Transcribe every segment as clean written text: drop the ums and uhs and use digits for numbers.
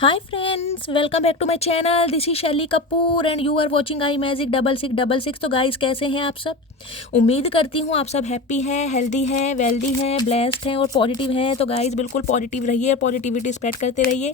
Hi friends, welcome back to my channel. This is शैली Kapoor and you are watching I magic 6666। तो guys कैसे हैं आप सब? उम्मीद करती हूँ आप सब हैप्पी हैं, हेल्दी हैं, वेल्दी हैं, ब्लेस्ड हैं और पॉजिटिव हैं। तो गाइस बिल्कुल पॉजिटिव रहिए, पॉजिटिविटी स्प्रेड करते रहिए।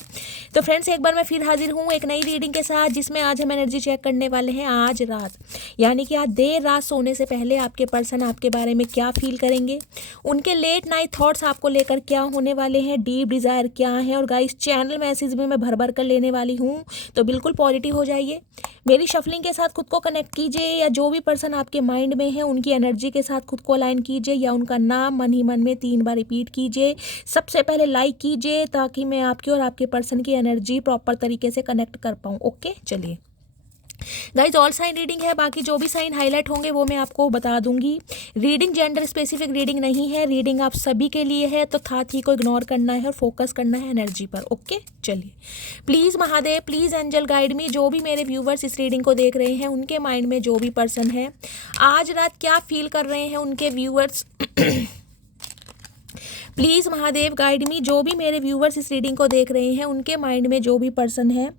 तो फ्रेंड्स एक बार मैं फिर हाजिर हूँ एक नई रीडिंग के साथ, जिसमें आज हम एनर्जी चेक करने वाले हैं आज रात, यानी कि आज देर रात सोने से पहले आपके पर्सन आपके बारे में क्या फील करेंगे, उनके लेट नाइट थॉट्स आपको लेकर क्या होने वाले हैं, डीप डिज़ायर क्या है। और गाइस चैनल मैसेज भी मैं भर भर कर लेने वाली हूँ, तो बिल्कुल पॉजिटिव हो जाइए। मेरी शफलिंग के साथ खुद को कनेक्ट कीजिए, या जो भी पर्सन आपके माइंड में है उनकी एनर्जी के साथ खुद को अलाइन कीजिए, या उनका नाम मन ही मन में 3 बार रिपीट कीजिए। सबसे पहले लाइक कीजिए ताकि मैं आपकी और आपके पर्सन की एनर्जी प्रॉपर तरीके से कनेक्ट कर पाऊँ। ओके चलिए गाइज, ऑल साइन रीडिंग है, बाकी जो भी साइन हाईलाइट होंगे वो मैं आपको बता दूंगी। रीडिंग जेंडर स्पेसिफिक रीडिंग नहीं है, रीडिंग आप सभी के लिए है, तो था थी को इग्नोर करना है और फोकस करना है एनर्जी पर। ओके चलिए, please Mahadev, please angel guide me. जो भी मेरे व्यूवर्स इस रीडिंग को देख रहे हैं उनके माइंड में जो भी पर्सन है आज रात क्या फील कर रहे हैं उनके व्यूवर्स प्लीज़ महादेव गाइड मी। जो भी मेरे व्यूवर्स इस रीडिंग को देख रहे हैं उनके माइंड में जो भी पर्सन है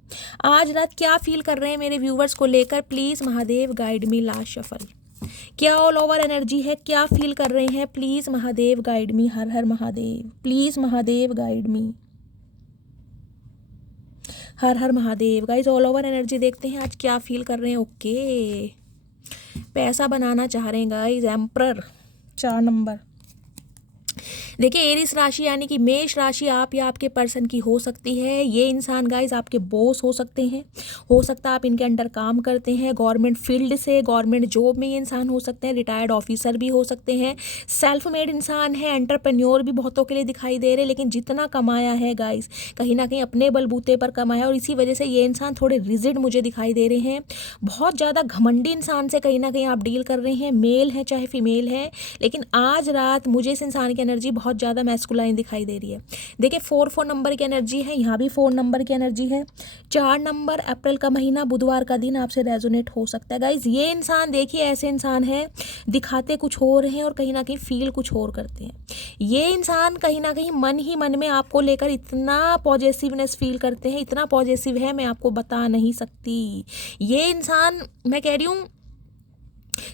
आज रात क्या फील कर रहे हैं मेरे व्यूवर्स को लेकर, please Mahadev guide me. Last shuffle, क्या ऑल ओवर एनर्जी है, क्या फील कर रहे हैं, please Mahadev guide me. Har Har Mahadev, please Mahadev guide me. Har Har Mahadev. Guys all over energy देखते हैं आज क्या फील कर रहे हैं। ओके, पैसा बनाना चाह रहे हैं गाइज, एम्परर 4 नंबर। देखिए एरिस राशि यानी कि मेष राशि आप या आपके पर्सन की हो सकती है। ये इंसान गाइज आपके बॉस हो सकते हैं, हो सकता है आप इनके अंडर काम करते हैं, गवर्नमेंट फील्ड से गवर्नमेंट जॉब में ये इंसान हो सकते हैं, रिटायर्ड ऑफिसर भी हो सकते हैं, सेल्फ मेड इंसान है, एंटरप्रेन्योर भी बहुतों के लिए दिखाई दे रहे हैं। लेकिन जितना कमाया है गाइज कहीं ना कहीं अपने बलबूते पर कमाया, और इसी वजह से ये इंसान थोड़े रिजिड मुझे दिखाई दे रहे हैं। बहुत ज़्यादा घमंडी इंसान से कहीं ना कहीं आप डील कर रहे हैं, मेल है चाहे फीमेल है। लेकिन आज रात मुझे इस इंसान की एनर्जी बहुत ज़्यादा मैस्कुलाइन दिखाई दे रही है। देखिए 4 नंबर की एनर्जी है, यहाँ भी 4 नंबर की एनर्जी है। 4 नंबर, अप्रैल का महीना, बुधवार का दिन आपसे रेजोनेट हो सकता है गाइज। ये इंसान देखिए ऐसे इंसान है, दिखाते कुछ और हैं और कहीं ना कहीं फील कुछ और करते हैं। ये इंसान कहीं ना कहीं मन ही मन में आपको लेकर इतना पॉजिटिवनेस फील करते हैं, इतना पॉजिटिव है मैं आपको बता नहीं सकती। ये इंसान मैं कह रही हूँ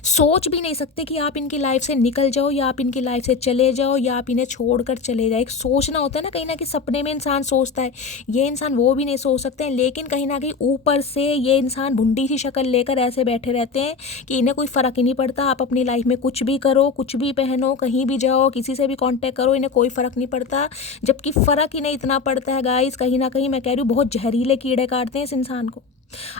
सोच भी नहीं सकते कि आप इनकी लाइफ से निकल जाओ, या आप इनकी लाइफ से चले जाओ, या आप इन्हें छोड़कर चले जाए। एक सोचना होता है ना, कहीं ना कहीं सपने में इंसान सोचता है, ये इंसान वो भी नहीं सोच सकते हैं। लेकिन कहीं ना कहीं ऊपर से ये इंसान भुंडी सी शक्ल लेकर ऐसे बैठे रहते हैं कि इन्हें कोई फ़र्क ही नहीं पड़ता। आप अपनी लाइफ में कुछ भी करो, कुछ भी पहनो, कहीं भी जाओ, किसी से भी कॉन्टैक्ट करो, इन्हें कोई फ़र्क नहीं पड़ता। जबकि फ़र्क इन्हें इतना पड़ता है गाइस, कहीं ना कहीं मैं कह रही हूँ बहुत जहरीले कीड़े काटते हैं इस इंसान को।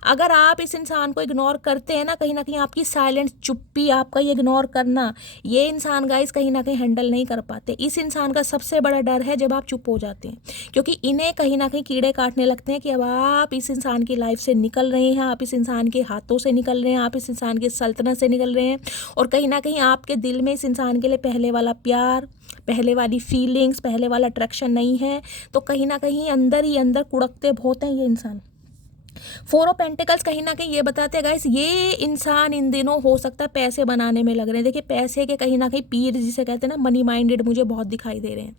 अगर आप इस इंसान को इग्नोर करते हैं ना कहीं आपकी साइलेंट चुप्पी, आपका ये इग्नोर करना, ये इंसान गाइस कहीं ना कहीं हैंडल नहीं कर पाते। इस इंसान का सबसे बड़ा डर है जब आप चुप हो जाते हैं, क्योंकि इन्हें कहीं ना कहीं कीड़े काटने लगते हैं कि अब आप इस इंसान की लाइफ से निकल रहे हैं, आप इस इंसान के हाथों से निकल रहे हैं, आप इस इंसान की सल्तनत से निकल रहे हैं, और कहीं ना कहीं आपके दिल में इस इंसान के लिए पहले वाला प्यार, पहले वाली फीलिंग्स, पहले वाला अट्रैक्शन नहीं है। तो कहीं ना कहीं अंदर ही अंदर कुड़कते बहुत हैं ये इंसान। 4 ऑफ पेंटिकल्स कहीं ना कहीं ये बताते हैं गाइस, ये इंसान इन दिनों हो सकता है पैसे बनाने में लग रहे हैं। देखिए पैसे के कहीं ना कहीं पीर जिसे कहते हैं ना, मनी माइंडेड मुझे बहुत दिखाई दे रहे हैं।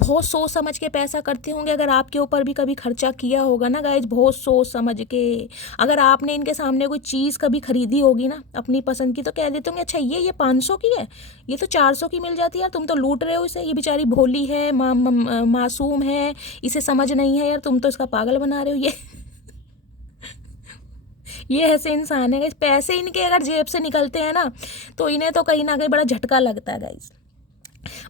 बहुत सोच समझ के पैसा करते होंगे। अगर आपके ऊपर भी कभी खर्चा किया होगा ना गाइज, बहुत सोच समझ के, अगर आपने इनके सामने कोई चीज़ कभी खरीदी होगी ना अपनी पसंद की, तो कह देते होंगे अच्छा ये 500 की है, ये तो 400 की मिल जाती है यार, तुम तो लूट रहे हो इसे, ये बेचारी भोली है, मासूम है, इसे समझ नहीं है यार, तुम तो इसका पागल बना रहे हो। ये ऐसे इंसान है गाइस, पैसे इनके अगर जेब से निकलते हैं ना तो इन्हें तो कहीं ना कहीं बड़ा झटका लगता है गाइस।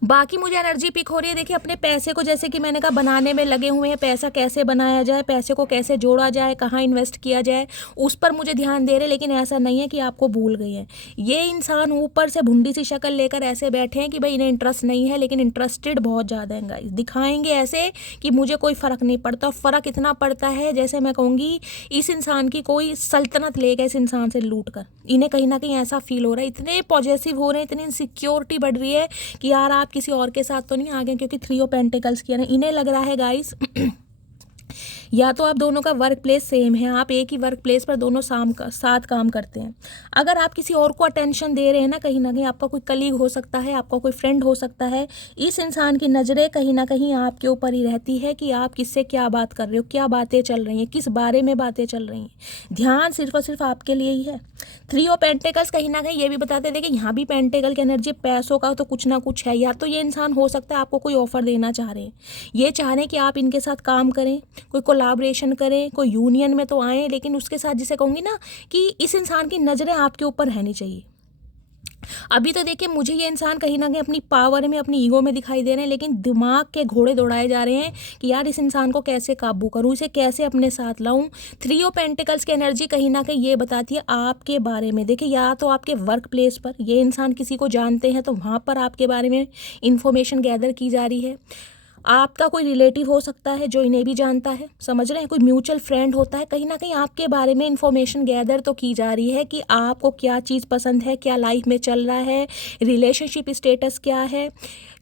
बाकी मुझे एनर्जी पिक हो रही है, देखिए अपने पैसे को जैसे कि मैंने कहा बनाने में लगे हुए हैं, पैसा कैसे बनाया जाए, पैसे को कैसे जोड़ा जाए, कहाँ इन्वेस्ट किया जाए, उस पर मुझे ध्यान दे रहे। लेकिन ऐसा नहीं है कि आपको भूल गई है। ये इंसान ऊपर से भुंडी सी शक्ल लेकर ऐसे बैठे हैं कि भाई इन्हें इंटरेस्ट नहीं है, लेकिन इंटरेस्टेड बहुत ज़्यादा है गाइस। दिखाएंगे ऐसे कि मुझे कोई फ़र्क नहीं पड़ता। फ़र्क इतना पड़ता है जैसे मैं कहूँगी इस इंसान की कोई सल्तनत ले गए इस इंसान से लूट कर। इन्हें कहीं ना कहीं ऐसा फील हो रहा है, इतने पॉजिटिव हो रहे हैं, इतनी इनसिक्योरिटी बढ़ रही है कि यार आप किसी और के साथ तो नहीं आ गए, क्योंकि 3 ऑफ पेंटिकल्स किया ना, इन्हें लग रहा है गाइस या तो आप दोनों का वर्क प्लेस सेम है, आप एक ही वर्क प्लेस पर दोनों साथ काम करते हैं। अगर आप किसी और को अटेंशन दे रहे हैं ना कहीं आपका कोई कलीग हो सकता है, आपका कोई फ्रेंड हो सकता है, इस इंसान की नज़रें कहीं ना कहीं आपके ऊपर ही रहती है कि आप किससे क्या बात कर रहे हो, क्या बातें चल रही हैं, किस बारे में बातें चल रही हैं। ध्यान सिर्फ और सिर्फ आपके लिए ही है। 3 ऑफ पेंटिकल्स कहीं ना कहीं ये भी बताते हैं, देखिए यहाँ भी पेंटिकल की एनर्जी, पैसों का तो कुछ ना कुछ है। या तो ये इंसान हो सकता है आपको कोई ऑफर देना चाह रहे हैं, ये चाह रहे हैं कि आप इनके साथ काम करें, कोई कोलैबोरेशन करें, कोई यूनियन में तो आएँ, लेकिन उसके साथ जिसे कहूँगी ना कि इस इंसान की नज़रें आपके ऊपर रहनी चाहिए। अभी तो देखिए मुझे ये इंसान कहीं ना कहीं अपनी पावर में, अपनी ईगो में दिखाई दे रहे हैं, लेकिन दिमाग के घोड़े दौड़ाए जा रहे हैं कि यार इस इंसान को कैसे काबू करूं, इसे कैसे अपने साथ लाऊं। 3 ऑफ पेंटिकल्स की एनर्जी कहीं ना कहीं ये बताती है आपके बारे में। देखिए या तो आपके वर्क प्लेस पर ये इंसान किसी को जानते हैं तो वहाँ पर आपके बारे में इंफॉर्मेशन गैदर की जा रही है। आपका कोई रिलेटिव हो सकता है जो इन्हें भी जानता है, समझ रहे हैं, कोई म्यूचुअल फ्रेंड होता है, कहीं ना कहीं आपके बारे में इंफॉर्मेशन गैदर तो की जा रही है कि आपको क्या चीज़ पसंद है, क्या लाइफ में चल रहा है, रिलेशनशिप स्टेटस क्या है,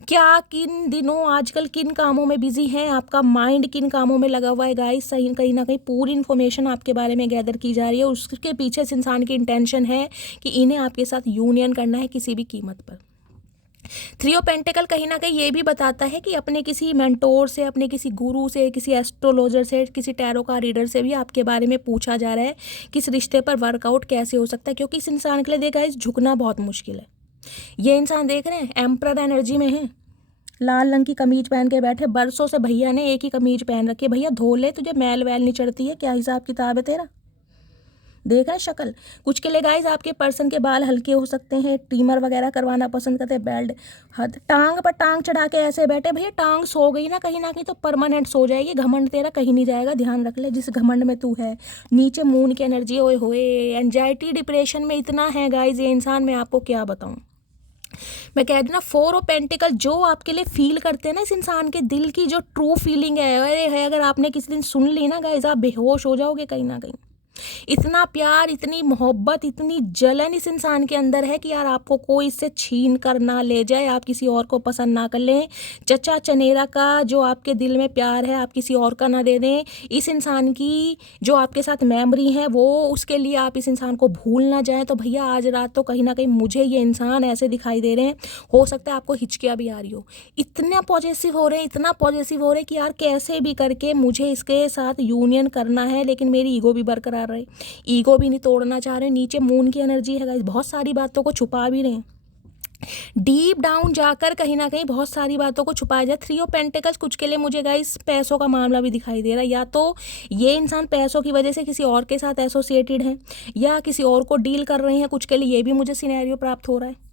क्या किन दिनों आजकल किन कामों में बिजी हैं, आपका माइंड किन कामों में लगा हुआ है गाइस। सही कहीं ना कहीं पूरी इन्फॉर्मेशन आपके बारे में गैदर की जा रही है। उसके पीछे इस इंसान की इंटेंशन है कि इन्हें आपके साथ यूनियन करना है किसी भी कीमत पर। 3 ऑफ पेंटिकल कहीं ना कहीं ये भी बताता है कि अपने किसी मेंटोर से, अपने किसी गुरु से, किसी एस्ट्रोलॉजर से, किसी टैरो का रीडर से भी आपके बारे में पूछा जा रहा है कि इस रिश्ते पर वर्कआउट कैसे हो सकता है, क्योंकि इस इंसान के लिए देखा इस झुकना बहुत मुश्किल है। ये इंसान देख रहे हैं एम्परर एनर्जी में है, लाल रंग की कमीज पहन के बैठे, बरसों से भैया ने एक ही कमीज पहन रखी है। भैया धो ले, तुझे मैल वैल नहीं चढ़ती है, क्या हिसाब किताब है तेरा? देख रहे हैं शक्ल। कुछ के लिए गाइज आपके पर्सन के बाल हल्के हो सकते हैं, ट्रिमर वगैरह करवाना पसंद करते हैं, बेल्ट हद टांग पर टांग चढ़ा के ऐसे बैठे। भैया टांग सो गई ना कहीं तो परमानेंट सो जाएगी, घमंड तेरा कहीं नहीं जाएगा, ध्यान रख ले। जिस घमंड में तू है, नीचे मून की एनर्जी, ओए होए, एंजाइटी डिप्रेशन में इतना है गाइज ये इंसान, मैं आपको क्या बताऊँ। मैं कह दूँ ना 4 ऑफ पेंटिकल जो आपके लिए फील करते हैं ना, इस इंसान के दिल की जो ट्रू फीलिंग है, अरे है, अगर आपने किसी दिन सुन ली ना गाइज, आप बेहोश हो जाओगे कहीं ना कहीं। इतना प्यार, इतनी मोहब्बत, इतनी जलन इस इंसान के अंदर है कि यार आपको कोई इससे छीन कर ना ले जाए, आप किसी और को पसंद ना कर लें। चचा चनेरा का जो आपके दिल में प्यार है आप किसी और का ना दे दें। इस इंसान की जो आपके साथ मेमोरी है वो, उसके लिए आप इस इंसान को भूल ना जाएं। तो भैया आज रात तो कहीं ना कहीं मुझे ये इंसान ऐसे दिखाई दे रहे हैं, हो सकता है आपको हिचकियाँ भी आ रही हो, इतना पॉजिटिव हो रहे हैं, इतना पॉजिटिव हो रहे हैं कि यार कैसे भी करके मुझे इसके साथ यूनियन करना है, लेकिन मेरी ईगो भी बरकरार रहे, ईगो भी नहीं तोड़ना चाह रहे। नीचे मून की एनर्जी है गाइस, बहुत सारी बातों को छुपा भी रहे हैं, डीप डाउन जाकर कहीं ना कहीं बहुत सारी बातों को छुपाया जाए। 3 ऑफ पेंटिकल्स कुछ के लिए मुझे गाइस पैसों का मामला भी दिखाई दे रहा है, या तो ये इंसान पैसों की वजह से किसी और के साथ एसोसिएटेड है या किसी और को डील कर रहे हैं, कुछ के लिए ये भी मुझे सिनेरियो प्राप्त हो रहा है।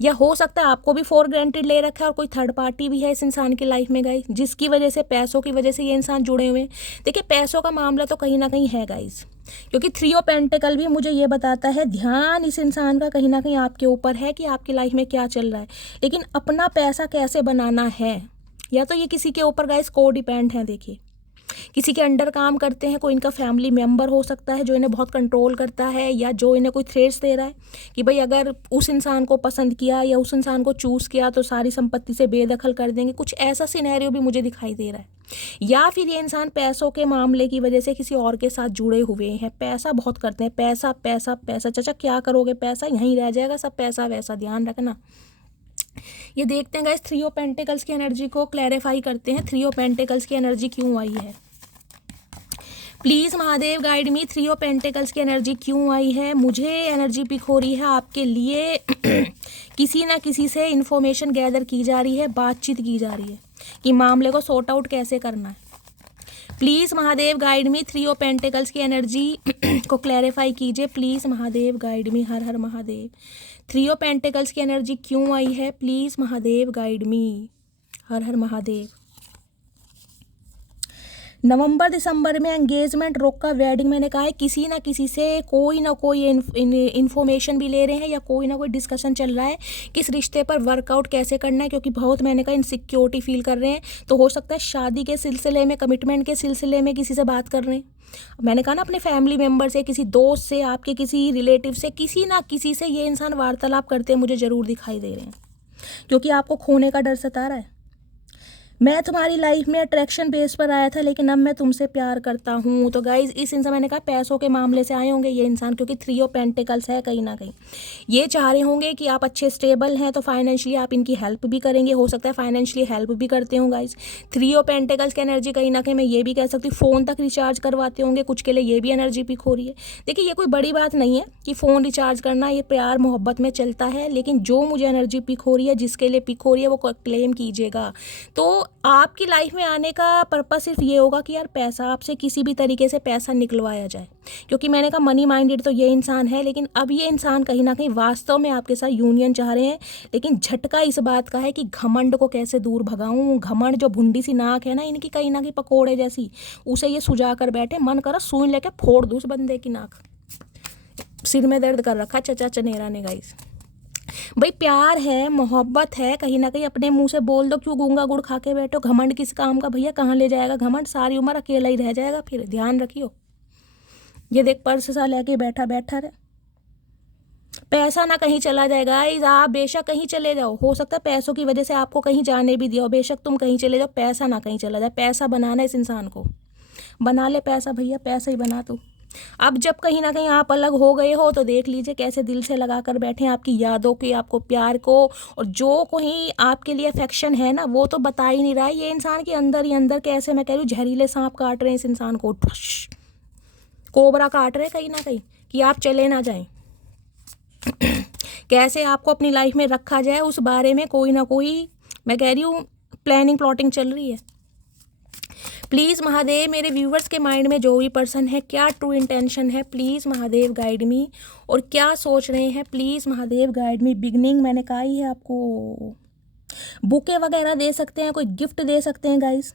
या हो सकता है आपको भी फॉर ग्रांटेड ले रखा है और कोई थर्ड पार्टी भी है इस इंसान की लाइफ में गाइस, जिसकी वजह से, पैसों की वजह से ये इंसान जुड़े हुए हैं। देखिए पैसों का मामला तो कहीं ना कहीं है गाइस, क्योंकि 3 ऑफ पेंटिकल भी मुझे ये बताता है ध्यान इस इंसान का कहीं ना कहीं आपके ऊपर है कि आपकी लाइफ में क्या चल रहा है, लेकिन अपना पैसा कैसे बनाना है। या तो ये किसी के ऊपर गाइस को डिपेंड है, देखिए किसी के अंडर काम करते हैं, कोई इनका फैमिली मेम्बर हो सकता है जो इन्हें बहुत कंट्रोल करता है, या जो इन्हें कोई थ्रेट्स दे रहा है कि भाई अगर उस इंसान को पसंद किया या उस इंसान को चूज़ किया तो सारी संपत्ति से बेदखल कर देंगे, कुछ ऐसा सिनेरियो भी मुझे दिखाई दे रहा है। या फिर ये इंसान पैसों के मामले की वजह से किसी और के साथ जुड़े हुए हैं, पैसा बहुत करते हैं, पैसा पैसा पैसा। चाचा क्या करोगे, पैसा यहीं रह जाएगा सब, पैसा वैसा, ध्यान रखना। ये देखते हैं गाइस 3 ऑफ पेंटिकल्स की एनर्जी को क्लैरिफाई करते हैं, 3 ऑफ पेंटिकल्स की एनर्जी क्यों आई है। Please Mahadev guide me, 3 of pentacles की एनर्जी क्यों आई है। मुझे एनर्जी पिक हो रही है आपके लिए किसी ना किसी से इन्फॉर्मेशन गैदर की जा रही है, बातचीत की जा रही है कि मामले को सॉर्ट आउट कैसे करना है। Please Mahadev guide me, 3 of pentacles की एनर्जी को क्लैरिफाई कीजिए। Please Mahadev guide me, Har Har Mahadev. 3 of pentacles की एनर्जी क्यों आई है, please Mahadev guide me, Har Har Mahadev. नवंबर दिसंबर में एंगेजमेंट रोका, वेडिंग, मैंने कहा है किसी ना किसी से कोई ना कोई इन्फॉर्मेशन भी ले रहे हैं या कोई ना कोई डिस्कशन चल रहा है किस रिश्ते पर वर्कआउट कैसे करना है, क्योंकि बहुत, मैंने कहा, इनसिक्योरिटी फील कर रहे हैं। तो हो सकता है शादी के सिलसिले में, कमिटमेंट के सिलसिले में किसी से बात कर रहे हैं। मैंने कहा ना अपने फैमिली मेम्बर से, किसी दोस्त से, आपके किसी रिलेटिव से, किसी ना किसी से ये इंसान वार्तालाप करते मुझे ज़रूर दिखाई दे रहे हैं, क्योंकि आपको खोने का डर सता रहा है। मैं तुम्हारी लाइफ में अट्रैक्शन बेस पर आया था, लेकिन अब मैं तुमसे प्यार करता हूँ। तो गाइज इस इंसान, मैंने कहा पैसों के मामले से आए होंगे ये इंसान, क्योंकि 3 ऑफ पेंटिकल्स है। कहीं ना कहीं ये चाह रहे होंगे कि आप अच्छे स्टेबल हैं, तो फाइनेंशियली आप इनकी हेल्प भी करेंगे, हो सकता है फाइनेंशियली हेल्प भी करते हो गाइज। 3 ऑफ पेंटिकल्स की एनर्जी कहीं ना कहीं मैं ये भी कह सकती हूँ फ़ोन तक रिचार्ज करवाते होंगे कुछ के लिए, ये भी एनर्जी पिक हो रही है। देखिए ये कोई बड़ी बात नहीं है कि फ़ोन रिचार्ज करना, ये प्यार मोहब्बत में चलता है, लेकिन जो मुझे एनर्जी पिक हो रही है, जिसके लिए पिक हो रही है, वो क्लेम कीजिएगा। तो आपकी लाइफ में आने का पर्पस सिर्फ ये होगा कि यार पैसा, आपसे किसी भी तरीके से पैसा निकलवाया जाए, क्योंकि मैंने कहा मनी माइंडेड तो ये इंसान है, लेकिन अब ये इंसान कहीं ना कहीं वास्तव में आपके साथ यूनियन चाह रहे हैं। लेकिन झटका इस बात का है कि घमंड को कैसे दूर भगाऊं। घमंड जो भुंडी सी नाक है ना इनकी, कहीं ना कहीं पकोड़े जैसी, उसे ये सुजा कर बैठे, मन करा सुई लेके फोड़ दूं उस बंदे की नाक। सिर में दर्द कर रखा चचा चनेरा ने गाइस। भाई प्यार है, मोहब्बत है, कहीं ना कहीं अपने मुंह से बोल दो, क्यों गूंगा गुड़ खा के बैठो। घमंड किस काम का भैया, कहाँ ले जाएगा घमंड, सारी उम्र अकेला ही रह जाएगा फिर, ध्यान रखियो। ये देख पर्स सा लेके बैठा बैठा रहे, पैसा ना कहीं चला जाएगा। आप बेशक कहीं चले जाओ, हो सकता है पैसों की वजह से आपको कहीं जाने भी दिया हो, बेशक तुम कहीं चले जाओ, पैसा ना कहीं चला जाए। पैसा बनाना इस इंसान को, बना ले पैसा भैया, पैसा ही बना तू। अब जब कहीं ना कहीं आप अलग हो गए हो, तो देख लीजिए कैसे दिल से लगा कर बैठे हैं आपकी यादों की, आपको प्यार को, और जो कहीं आपके लिए अफेक्शन है ना, वो तो बता ही नहीं रहा है। ये इंसान के अंदर ही अंदर कैसे, मैं कह रही हूँ जहरीले सांप काट रहे हैं इस इंसान को, कोबरा काट रहे हैं कहीं ना कहीं, कि आप चले ना जाएं। कैसे आपको अपनी लाइफ में रखा जाए, उस बारे में कोई ना कोई, मैं कह रही हूँ प्लानिंग प्लॉटिंग चल रही है। प्लीज़ महादेव, मेरे व्यूवर्स के माइंड में जो भी पर्सन है, क्या ट्रू इंटेंशन है, प्लीज़ महादेव गाइड मी, और क्या सोच रहे हैं, please Mahadev guide me. Beginning मैंने कहा ही है आपको, बुके वगैरह दे सकते हैं, कोई गिफ्ट दे सकते हैं गाइस।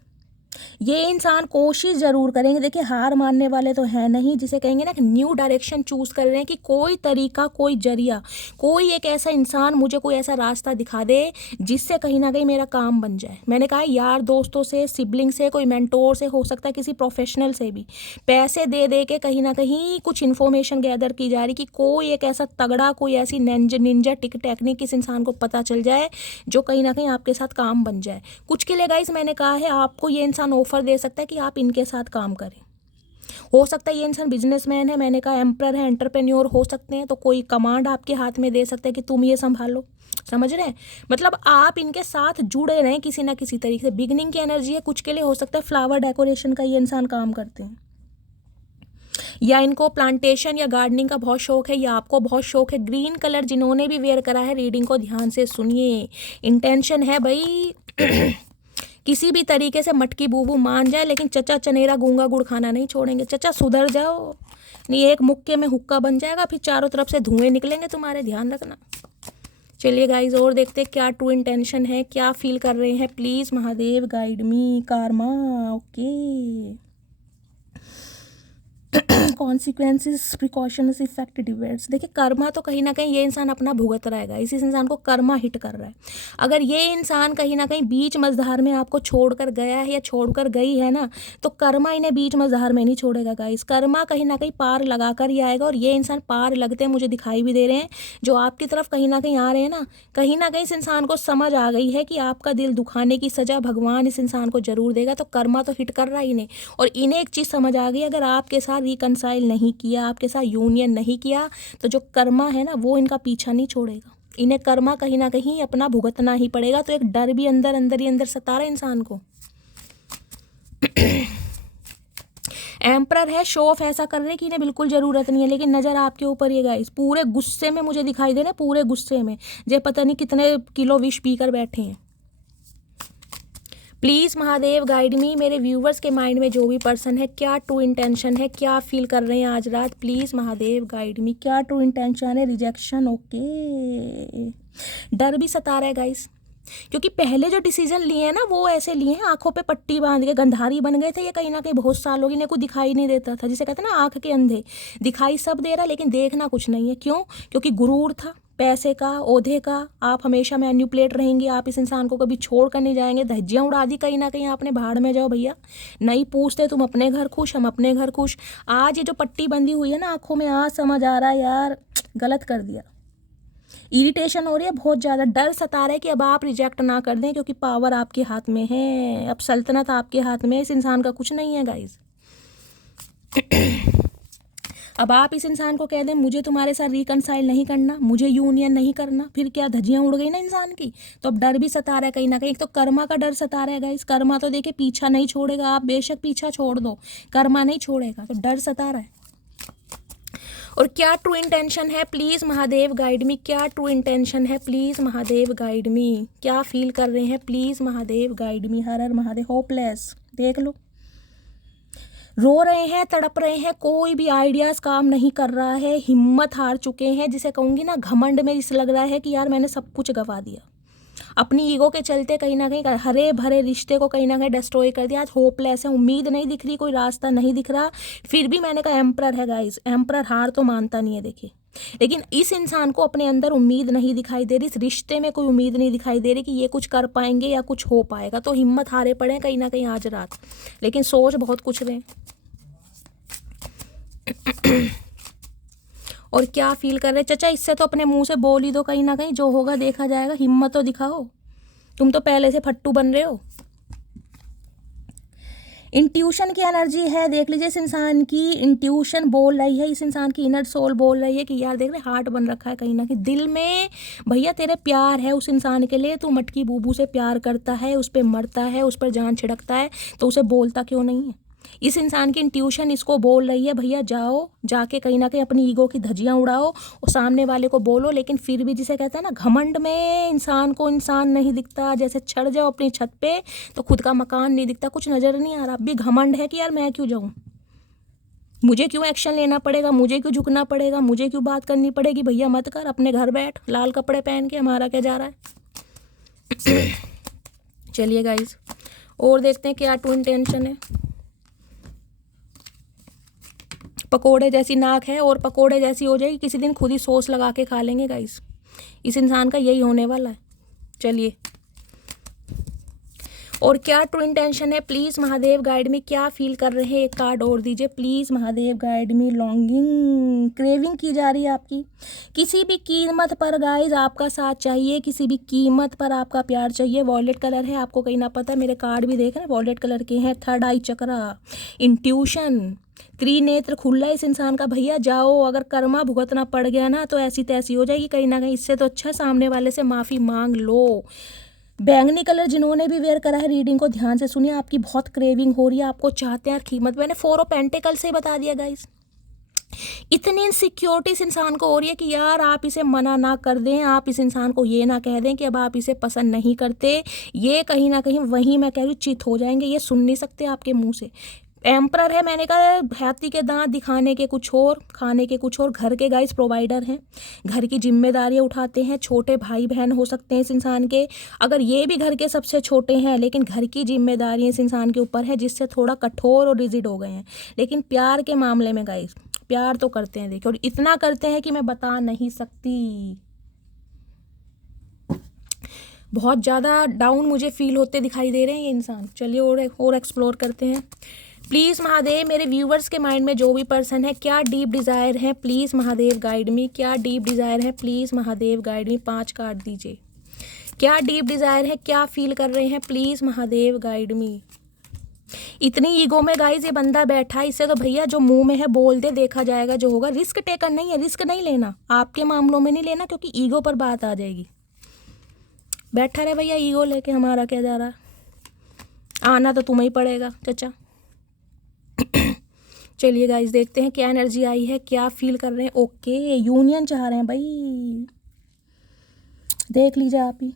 ये इंसान कोशिश ज़रूर करेंगे, देखिए हार मानने वाले तो है नहीं, जिसे कहेंगे ना कि न्यू डायरेक्शन चूज़ कर रहे हैं, कि कोई तरीका, कोई जरिया, कोई एक ऐसा इंसान मुझे कोई ऐसा रास्ता दिखा दे जिससे कहीं ना कहीं मेरा काम बन जाए। मैंने कहा यार दोस्तों से, सिबलिंग से, कोई मेंटोर से, हो सकता है किसी प्रोफेशनल से भी पैसे दे दे के कहीं ना कहीं कुछ इन्फॉर्मेशन गैदर की जा रही, कि कोई एक ऐसा तगड़ा, कोई ऐसी निंजा टेक्निक इस इंसान को पता चल जाए जो कहीं ना कहीं आपके साथ काम बन जाए। कुछ के लिए गाइस मैंने कहा है आपको ये इंसान ऑफर दे सकता है कि आप इनके साथ काम करें। हो सकता है ये इंसान बिजनेसमैन है, मैंने कहा एम्परर है, एंटरप्रेन्योर हो सकते हैं, तो कोई कमांड आपके हाथ में दे सकते हैं कि तुम ये संभालो, समझ रहे हैं। मतलब आप इनके साथ जुड़े रहें किसी ना किसी तरीके से। बिगनिंग की एनर्जी है, कुछ के लिए हो सकता है फ्लावर डेकोरेशन का ये इंसान काम करते हैं, या इनको प्लांटेशन या गार्डनिंग का बहुत शौक है, या आपको बहुत शौक है। ग्रीन कलर जिन्होंने भी वेयर करा है, रीडिंग को ध्यान से सुनिए। इंटेंशन है भाई किसी भी तरीके से मटकी बूबू मान जाए, लेकिन चचा चनेरा गूंगा गुड़ खाना नहीं छोड़ेंगे। चचा सुधर जाओ, नहीं एक मुक्के में हुक्का बन जाएगा, फिर चारों तरफ से धुएं निकलेंगे तुम्हारे, ध्यान रखना। चलिए गाइज और देखते हैं क्या ट्रू इंटेंशन है, क्या फील कर रहे हैं। Please Mahadev guide me. Karma, okay, consequences, precautions, effect, debates. देखिए कर्मा तो कहीं ना कहीं ये इंसान अपना भुगत रहेगा, इस इंसान को कर्मा हिट कर रहा है। अगर ये इंसान कहीं ना कहीं बीच मझधार में आपको छोड़कर गया है या छोड़कर गई है ना, तो कर्मा इन्हें बीच मझधार में नहीं छोड़ेगा गाइस। कर्मा कहीं ना कहीं पार लगा कर ही आएगा, और ये इंसान पार लगते हैं मुझे दिखाई भी दे रहे हैं, जो आपकी तरफ कहीं ना कहीं आ रहे हैं ना। कहीं ना कहीं इस इंसान को समझ आ गई है कि आपका दिल दुखाने की सज़ा भगवान इस इंसान को जरूर देगा, तो कर्मा तो हिट कर रहा है इन्हें। और इन्हें एक चीज़ समझ आ गई, अगर आपके साथ रिकनसाइल नहीं किया, आपके साथ यूनियन नहीं किया, तो जो कर्मा है ना वो इनका पीछा नहीं छोड़ेगा। इन्हें कर्मा कहीं ना कहीं अपना भुगतना ही पड़ेगा। तो एक डर भी अंदर अंदर ही अंदर सता रहा है इंसान को। एम्परर है, शो ऑफ ऐसा कर रहे हैं कि इन्हें बिल्कुल ज़रूरत नहीं है, लेकिन नज़र आपके ऊपर ये गाइस पूरे गुस्से में मुझे दिखाई दे रहे, पूरे गुस्से में, जे पता नहीं कितने किलो विष पी कर बैठे हैं। प्लीज़ महादेव गाइड मी, मेरे व्यूवर्स के माइंड में जो भी पर्सन है, क्या ट्रू इंटेंशन है, क्या फील कर रहे हैं आज रात। प्लीज़ महादेव गाइड मी, क्या ट्रू इंटेंशन है। रिजेक्शन, ओके, डर भी सता रहा है गाइस, क्योंकि पहले जो डिसीजन लिए हैं ना वो ऐसे लिए हैं, आंखों पे पट्टी बांध के गंधारी बन गए थे ये कहीं ना कहीं बहुत सालों की, इन्हें को दिखाई नहीं देता था, जिसे कहते हैं ना आंख के अंधे, दिखाई सब दे रहा लेकिन देखना कुछ नहीं है। क्यों? क्योंकि गुरूर था, पैसे का, ओहदे का, आप हमेशा मैन्युपुलेट रहेंगे, आप इस इंसान को कभी छोड़ कर नहीं जाएंगे। धज्जियाँ उड़ा दी कहीं ना कहीं आपने, भाड़ में जाओ भैया, नहीं पूछते, तुम अपने घर खुश, हम अपने घर खुश। आज ये जो पट्टी बंदी हुई है ना आंखों में, आज समझ आ रहा है यार गलत कर दिया। इरिटेशन हो रही है बहुत ज़्यादा, डर सता रहा है कि अब आप रिजेक्ट ना कर दें, क्योंकि पावर आपके हाथ में है, अब सल्तनत आपके हाथ में है, इस इंसान का कुछ नहीं है गाइज। अब आप इस इंसान को कह दें मुझे तुम्हारे साथ रिकनसाइल नहीं करना, मुझे यूनियन नहीं करना, फिर क्या धज्जियां उड़ गई ना इंसान की। तो अब डर भी सता रहा है कहीं ना कहीं, एक तो कर्मा का डर सता रहा है गाइस। कर्मा तो देखिए पीछा नहीं छोड़ेगा, आप बेशक पीछा छोड़ दो, कर्मा नहीं छोड़ेगा, तो डर सता रहा है। और क्या ट्रू इंटेंशन है, प्लीज महादेव गाइड मी, क्या ट्रू इंटेंशन है, प्लीज महादेव गाइड मी, क्या फील कर रहे हैं, please Mahadev guide me. Har Har Mahadev. Hopeless, देख लो, रो रहे हैं, तड़प रहे हैं, कोई भी आइडियाज काम नहीं कर रहा है, हिम्मत हार चुके हैं, जिसे कहूंगी ना घमंड में इस लग रहा है कि यार मैंने सब कुछ गवा दिया, अपनी ईगो के चलते कहीं ना कहीं हरे भरे रिश्ते को कहीं ना कहीं डिस्ट्रॉय कर दिया। आज होपलेस है, उम्मीद नहीं दिख रही, कोई रास्ता नहीं दिख रहा। फिर भी मैंने कहा एम्परर है गाइस, एम्परर हार तो मानता नहीं है देखिए। लेकिन इस इंसान को अपने अंदर उम्मीद नहीं दिखाई दे रही, इस रिश्ते में कोई उम्मीद नहीं दिखाई दे रही कि ये कुछ कर पाएंगे या कुछ हो पाएगा, तो हिम्मत हारे पड़े हैं कहीं ना कहीं आज रात, लेकिन सोच बहुत कुछ रहे। और क्या फील कर रहे चाचा, इससे तो अपने मुंह से बोल ही दो, कहीं ना कहीं जो होगा देखा जाएगा, हिम्मत तो दिखाओ, तुम तो पहले से फट्टू बन रहे हो। इंट्यूशन की एनर्जी है, देख लीजिए इस इंसान की इंट्यूशन बोल रही है, इस इंसान की इनर सोल बोल रही है कि यार देख रहे हार्ट बन रखा है कहीं ना कहीं दिल में, भैया तेरे प्यार है उस इंसान के लिए, तू मटकी बूबू से प्यार करता है, उस पर मरता है, उस पर जान छिड़कता है, तो उसे बोलता क्यों नहीं है। इस इंसान की इंट्यूशन इसको बोल रही है भैया जाओ, जाके कहीं ना कहीं अपनी ईगो की धज्जियां उड़ाओ और सामने वाले को बोलो, लेकिन फिर भी जिसे कहता है ना घमंड में इंसान को इंसान नहीं दिखता, जैसे चढ़ जाओ अपनी छत पे तो खुद का मकान नहीं दिखता, कुछ नजर नहीं आ रहा, अब भी घमंड है कि यार मैं क्यों जाऊं, मुझे क्यों एक्शन लेना पड़ेगा, मुझे क्यों झुकना पड़ेगा, मुझे क्यों बात करनी पड़ेगी, भैया मत कर, अपने घर बैठ लाल कपड़े पहन के, हमारा क्या जा रहा है। चलिए गाइज और देखते हैं क्या ट्रू इंटेंशन है। पकोड़े जैसी नाक है और पकोड़े जैसी हो जाएगी, किसी दिन खुद ही सॉस लगा के खा लेंगे गाइस, इस इंसान का यही होने वाला है। चलिए और क्या ट्रू इंटेंशन है, प्लीज महादेव गाइड में, क्या फील कर रहे हैं, एक कार्ड और दीजिए प्लीज महादेव गाइड में। लॉन्गिंग, क्रेविंग की जा रही है आपकी, किसी भी कीमत पर गाइज आपका साथ चाहिए, किसी भी कीमत पर आपका प्यार चाहिए। वॉयलेट कलर है, आपको कहीं ना पता, मेरे कार्ड भी देख रहे हैं वॉयलेट कलर के हैं। थर्ड आई चक्रा, इंट्यूशन, त्रिनेत्र खुल रहा है इस इंसान का, भैया जाओ, अगर कर्मा भुगतना पड़ गया ना तो ऐसी तैसी हो जाएगी कहीं ना कहीं, इससे तो अच्छा सामने वाले से माफ़ी मांग लो। बैंगनी कलर जिन्होंने भी वेयर करा है, रीडिंग को ध्यान से सुनिए, आपकी बहुत क्रेविंग हो रही है, आपको चाहते हैं कीमत, मैंने 4 ऑफ पेंटिकल से ही बता दिया गाइस। इतनी इनसिक्योरिटी इस इंसान को हो रही है कि यार आप इसे मना ना कर दें, आप इस इंसान को ये ना कह दें कि अब आप इसे पसंद नहीं करते, ये कहीं ना कहीं वहीं मैं कह रही हूँ चित हो जाएंगे, ये सुन नहीं सकते आपके मुंह से। एम्परर है, मैंने कहा हाथी के दांत दिखाने के कुछ और, खाने के कुछ और, घर के गाइस प्रोवाइडर हैं, घर की जिम्मेदारियां उठाते हैं, छोटे भाई बहन हो सकते हैं इस इंसान के, अगर ये भी घर के सबसे छोटे हैं, लेकिन घर की जिम्मेदारियां इस इंसान के ऊपर है, जिससे थोड़ा कठोर और रिजिड हो गए हैं। लेकिन प्यार के मामले में गाइस प्यार तो करते हैं देखिए, और इतना करते हैं कि मैं बता नहीं सकती, बहुत ज़्यादा डाउन मुझे फील होते दिखाई दे रहे हैं ये इंसान। चलिए और एक्सप्लोर करते हैं। प्लीज़ महादेव, मेरे व्यूवर्स के माइंड में जो भी पर्सन है, क्या डीप डिज़ायर है, प्लीज़ महादेव गाइड मी, क्या डीप डिज़ायर है, please Mahadev guide me. 5 card दीजिए, क्या डीप डिज़ायर है, क्या फील कर रहे हैं, प्लीज़ महादेव गाइड मी। इतनी ईगो में गाइस ये बंदा बैठा है, इससे तो भैया जो मुंह में है बोल दे, देखा जाएगा जो होगा। रिस्क टेकर नहीं है, रिस्क नहीं लेना, आपके मामलों में नहीं लेना, क्योंकि ईगो पर बात आ जाएगी। बैठा रहे भैया ईगो लेके, हमारा क्या जा रहा है, आना तो तुम्हें ही पड़ेगा चचा। चलिए गाइस देखते हैं क्या एनर्जी आई है, क्या फील कर रहे हैं। ओके, यूनियन चाह रहे हैं भाई, देख लीजिए आप ही।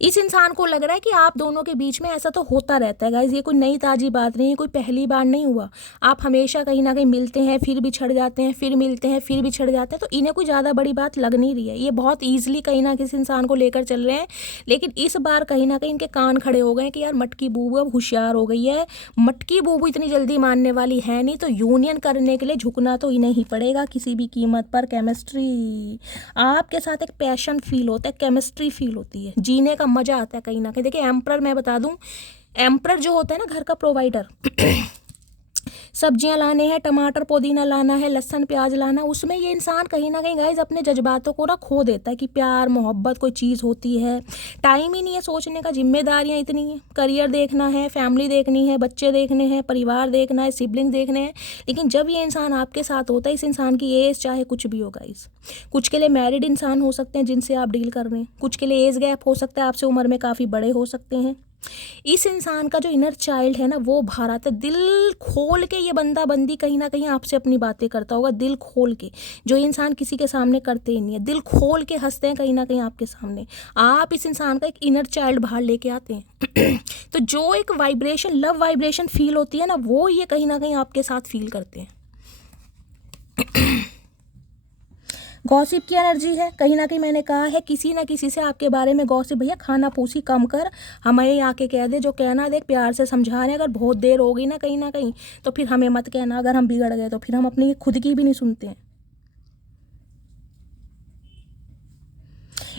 इस इंसान को लग रहा है कि आप दोनों के बीच में ऐसा तो होता रहता है गाइज, ये कोई नई ताजी बात नहीं है, कोई पहली बार नहीं हुआ, आप हमेशा कहीं ना कहीं मिलते हैं, फिर भी छड़ जाते हैं, फिर मिलते हैं, फिर भी छड़ जाते हैं, तो इन्हें कोई ज़्यादा बड़ी बात लग नहीं रही है, ये बहुत ईजिली कहीं ना किसी इंसान को लेकर चल रहे हैं। लेकिन इस बार कहीं ना कहीं इनके कान खड़े हो गए कि यार मटकी बूबू अब होशियार हो गई है, मटकी बूबू इतनी जल्दी मानने वाली है नहीं, तो यूनियन करने के लिए झुकना तो इन्हें ही पड़ेगा किसी भी कीमत पर। केमिस्ट्री, आपके साथ एक पैशन फील होता है, केमिस्ट्री फील होती है, जीने का मजा आता है कहीं ना कहीं। देखिए एम्परर, मैं बता दूं, एम्परर जो होता है ना घर का प्रोवाइडर, सब्जियां लाने हैं, टमाटर पुदीना लाना है, लहसुन प्याज लाना, उसमें ये इंसान कहीं ना कहीं गाइज अपने जज्बातों को ना खो देता है कि प्यार मोहब्बत कोई चीज़ होती है। टाइम ही नहीं है सोचने का, जिम्मेदारियां इतनी हैं, करियर देखना है, फैमिली देखनी है, बच्चे देखने हैं, परिवार देखना है, सिबलिंग देखने हैं। लेकिन जब ये इंसान आपके साथ होता है, इस इंसान की एज चाहे कुछ भी हो गाइज, कुछ के लिए मैरिड इंसान हो सकते हैं जिनसे आप डील कर रहे हैं, कुछ के लिए एज गैप हो सकता है, आपसे उम्र में काफ़ी बड़े हो सकते हैं। इस इंसान का जो इनर चाइल्ड है ना, वो बाहर आता है। दिल खोल के ये बंदा बंदी कहीं ना कहीं आपसे अपनी बातें करता होगा, दिल खोल के, जो इंसान किसी के सामने करते ही नहीं है, दिल खोल के हंसते हैं कहीं ना कहीं आपके सामने। आप इस इंसान का एक इनर चाइल्ड बाहर लेके आते हैं तो जो एक वाइब्रेशन, लव वाइब्रेशन फील होती है ना, वो ये कहीं ना कहीं आपके साथ फील करते हैं। गॉसिप की एनर्जी है, कहीं ना कहीं मैंने कहा है किसी ना किसी से आपके बारे में गॉसिप, भैया खाना पूसी कम कर, हमें आके कह दे जो कहना, देख प्यार से समझा रहे हैं, अगर बहुत देर हो गई ना कहीं ना कहीं तो फिर हमें मत कहना, अगर हम बिगड़ गए तो फिर हम अपनी खुद की भी नहीं सुनते हैं।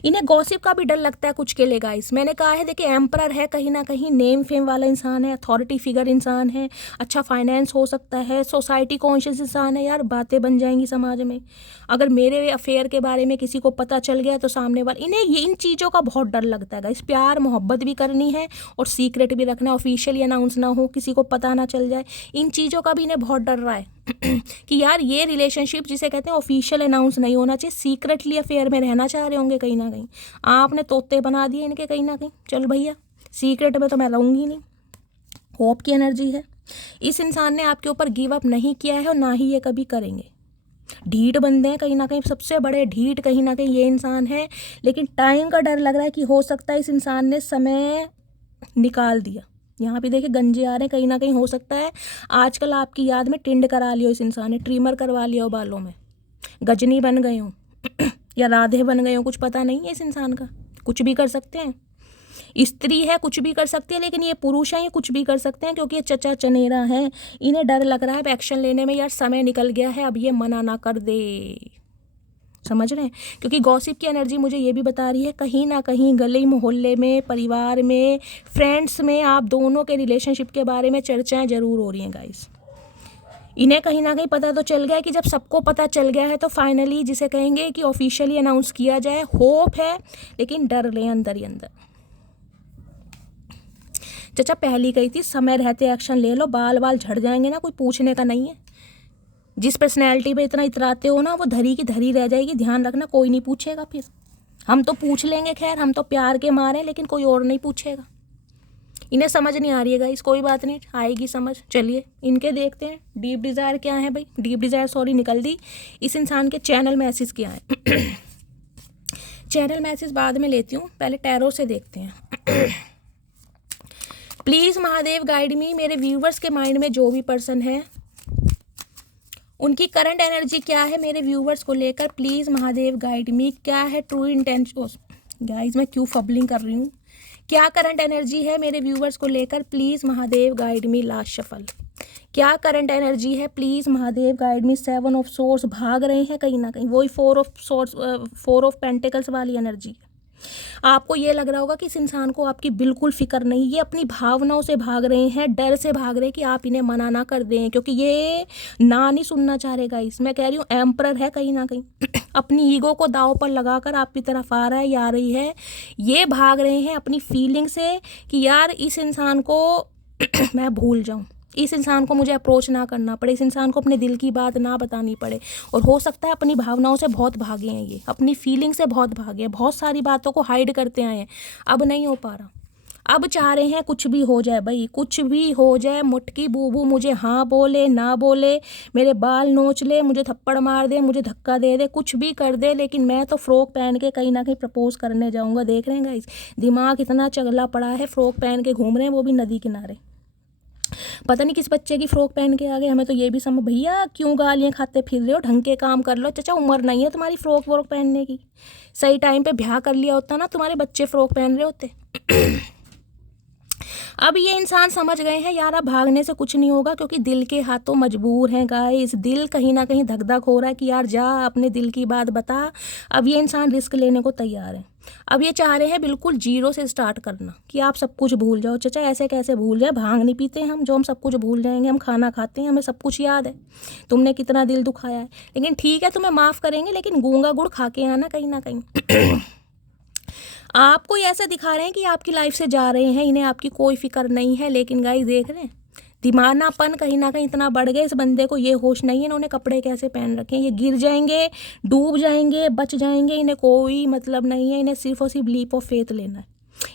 इन्हें गॉसिप का भी डर लगता है कुछ के लिए गाइस। मैंने कहा है देखिए, एम्परर है, कहीं ना कहीं नेम फेम वाला इंसान है, अथॉरिटी फिगर इंसान है, अच्छा फाइनेंस हो सकता है, सोसाइटी कॉन्शियस इंसान है। यार बातें बन जाएंगी समाज में, अगर मेरे अफेयर के बारे में किसी को पता चल गया तो सामने वाले, इन्हें ये इन चीज़ों का बहुत डर लगता है गाइस। प्यार मोहब्बत भी करनी है और सीक्रेट भी रखना, ऑफिशियली अनाउंस ना हो, किसी को पता ना चल जाए, इन चीज़ों का भी इन्हें बहुत डर रहा है कि यार ये रिलेशनशिप जिसे कहते हैं ऑफिशियल अनाउंस नहीं होना चाहिए, सीक्रेटली अफेयर में रहना चाह रहे होंगे कहीं ना कहीं। आपने तोते बना दिए इनके कहीं ना कहीं, चल भैया सीक्रेट में तो मैं रहूँगी नहीं। होप की एनर्जी है, इस इंसान ने आपके ऊपर गिव अप नहीं किया है और ना ही ये कभी करेंगे। ढीठ बंदे हैं कहीं ना कहीं, सबसे बड़े ढीठ कहीं ना कहीं ये इंसान है। लेकिन टाइम का डर लग रहा है कि हो सकता है इस इंसान ने समय निकाल दिया। यहाँ पे देखिए गंजे आ रहे हैं, कहीं ना कहीं हो सकता है आजकल आपकी याद में टिंड करा लियो इस इंसान ने, ट्रिमर करवा लिया हो बालों में, गजनी बन गए हो या राधे बन गए हो, कुछ पता नहीं है इस इंसान का। कुछ भी कर सकते हैं, स्त्री है कुछ भी कर सकती है, लेकिन ये पुरुष है, ये कुछ भी कर सकते हैं क्योंकि ये चचा चनेरा है। इन्हें डर लग रहा है एक्शन लेने में, यार समय निकल गया है, अब ये मना ना कर दे, समझ रहे हैं। क्योंकि गॉसिप की एनर्जी मुझे ये भी बता रही है कहीं ना कहीं गली मोहल्ले में, परिवार में, फ्रेंड्स में आप दोनों के रिलेशनशिप के बारे में चर्चाएं जरूर हो रही हैं गाइस। इन्हें कहीं ना कहीं पता तो चल गया कि जब सबको पता चल गया है तो फाइनली जिसे कहेंगे कि ऑफिशियली अनाउंस किया जाए। होप है लेकिन डर लें अंदर ही अंदर। चाचा पहली कही थी समय रहते एक्शन ले लो, बाल बाल झड़ जाएंगे ना, कोई पूछने का नहीं है। जिस पर्सनैलिटी पे इतना इतराते हो ना, वो धरी की धरी रह जाएगी, ध्यान रखना, कोई नहीं पूछेगा फिर। हम तो पूछ लेंगे, खैर हम तो प्यार के मारे, लेकिन कोई और नहीं पूछेगा। इन्हें समझ नहीं आ रही है गाइस, कोई बात नहीं, आएगी समझ। चलिए इनके देखते हैं डीप डिज़ायर क्या है भाई, डीप डिज़ायर सॉरी निकल दी। इस इंसान के चैनल मैसेज क्या है चैनल मैसेज बाद में लेती हूँ, पहले टैरो से देखते हैं प्लीज़ महादेव गाइड मी। मेरे व्यूवर्स के माइंड में जो भी पर्सन है उनकी करंट एनर्जी क्या है मेरे व्यूवर्स को लेकर, प्लीज़ महादेव गाइड मी। क्या है ट्रू इंटेंशन, गाइस मैं क्यों फबलिंग कर रही हूँ, क्या करंट एनर्जी है मेरे व्यूवर्स को लेकर, please Mahadev guide me. Last shuffle, क्या करंट एनर्जी है, please Mahadev guide me. 7 of source, भाग रहे हैं कहीं ना कहीं, वही 4 ऑफ पेंटिकल्स वाली एनर्जी। आपको ये लग रहा होगा कि इस इंसान को आपकी बिल्कुल फिक्र नहीं, ये अपनी भावनाओं से भाग रहे हैं, डर से भाग रहे हैं कि आप इन्हें मना ना कर दें, क्योंकि ये ना नहीं सुनना चाह रहे गाइस। मैं कह रही हूँ एम्परर है कहीं ना कहीं अपनी ईगो को दांव पर लगाकर आपकी तरफ आ रहा है या आ रही है। ये भाग रहे हैं अपनी फीलिंग से कि यार इस इंसान को मैं भूल जाऊँ, इस इंसान को मुझे अप्रोच ना करना पड़े, इस इंसान को अपने दिल की बात ना बतानी पड़े। और हो सकता है अपनी भावनाओं से बहुत भागे हैं, ये अपनी फीलिंग से बहुत भागे हैं, बहुत सारी बातों को हाइड करते आए हैं, अब नहीं हो पा रहा। अब चाह रहे हैं कुछ भी हो जाए भाई, कुछ भी हो जाए, मुटकी बूबू मुझे हाँ बोले ना बोले, मेरे बाल नोच ले, मुझे थप्पड़ मार दे, मुझे धक्का दे दे, कुछ भी कर दे, लेकिन मैं तो फ्रॉक पहन के कहीं ना कहीं प्रपोज करने जाऊँगा। देख रहे हैं गाइस, दिमाग इतना चगला पड़ा है, फ्रॉक पहन के घूम रहे हैं, वो भी नदी किनारे। पता नहीं किस बच्चे की फ्रॉक पहन के आ गए, हमें तो ये भी समझ, भैया क्यों गालियाँ खाते फिर रहे हो, ढंग के काम कर लो। चाचा उम्र नहीं है तुम्हारी फ्रॉक व्रॉक पहनने की, सही टाइम पे ब्याह कर लिया होता ना, तुम्हारे बच्चे फ्रॉक पहन रहे होते अब ये इंसान समझ गए हैं यार, अब भागने से कुछ नहीं होगा, क्योंकि दिल के हाथों मजबूर हैं गाइस। दिल कहीं ना कहीं धक धक हो रहा है कि यार जा अपने दिल की बात बता। अब ये इंसान रिस्क लेने को तैयार है। अब ये चाह रहे हैं बिल्कुल जीरो से स्टार्ट करना, कि आप सब कुछ भूल जाओ। चाचा ऐसे कैसे भूल जाए, भांग नहीं पीते हम जो हम सब कुछ भूल जाएंगे, हम खाना खाते हैं, हमें सब कुछ याद है। तुमने कितना दिल दुखाया है, लेकिन ठीक है तुम्हें माफ़ करेंगे, लेकिन गूंगा गुड़ खा के आना कहीं ना कहीं। आपको ये ऐसा दिखा रहे हैं कि आपकी लाइफ से जा रहे हैं, इन्हें आपकी कोई फिक्र नहीं है, लेकिन गाइस देख रहे हैं दीवानापन कहीं ना कहीं इतना बढ़ गया इस बंदे को, ये होश नहीं है इन्होंने कपड़े कैसे पहन रखे हैं। ये गिर जाएंगे, डूब जाएंगे, बच जाएंगे, इन्हें कोई मतलब नहीं है। इन्हें सिर्फ और सिर्फ लीप ऑफ फेथ लेना है,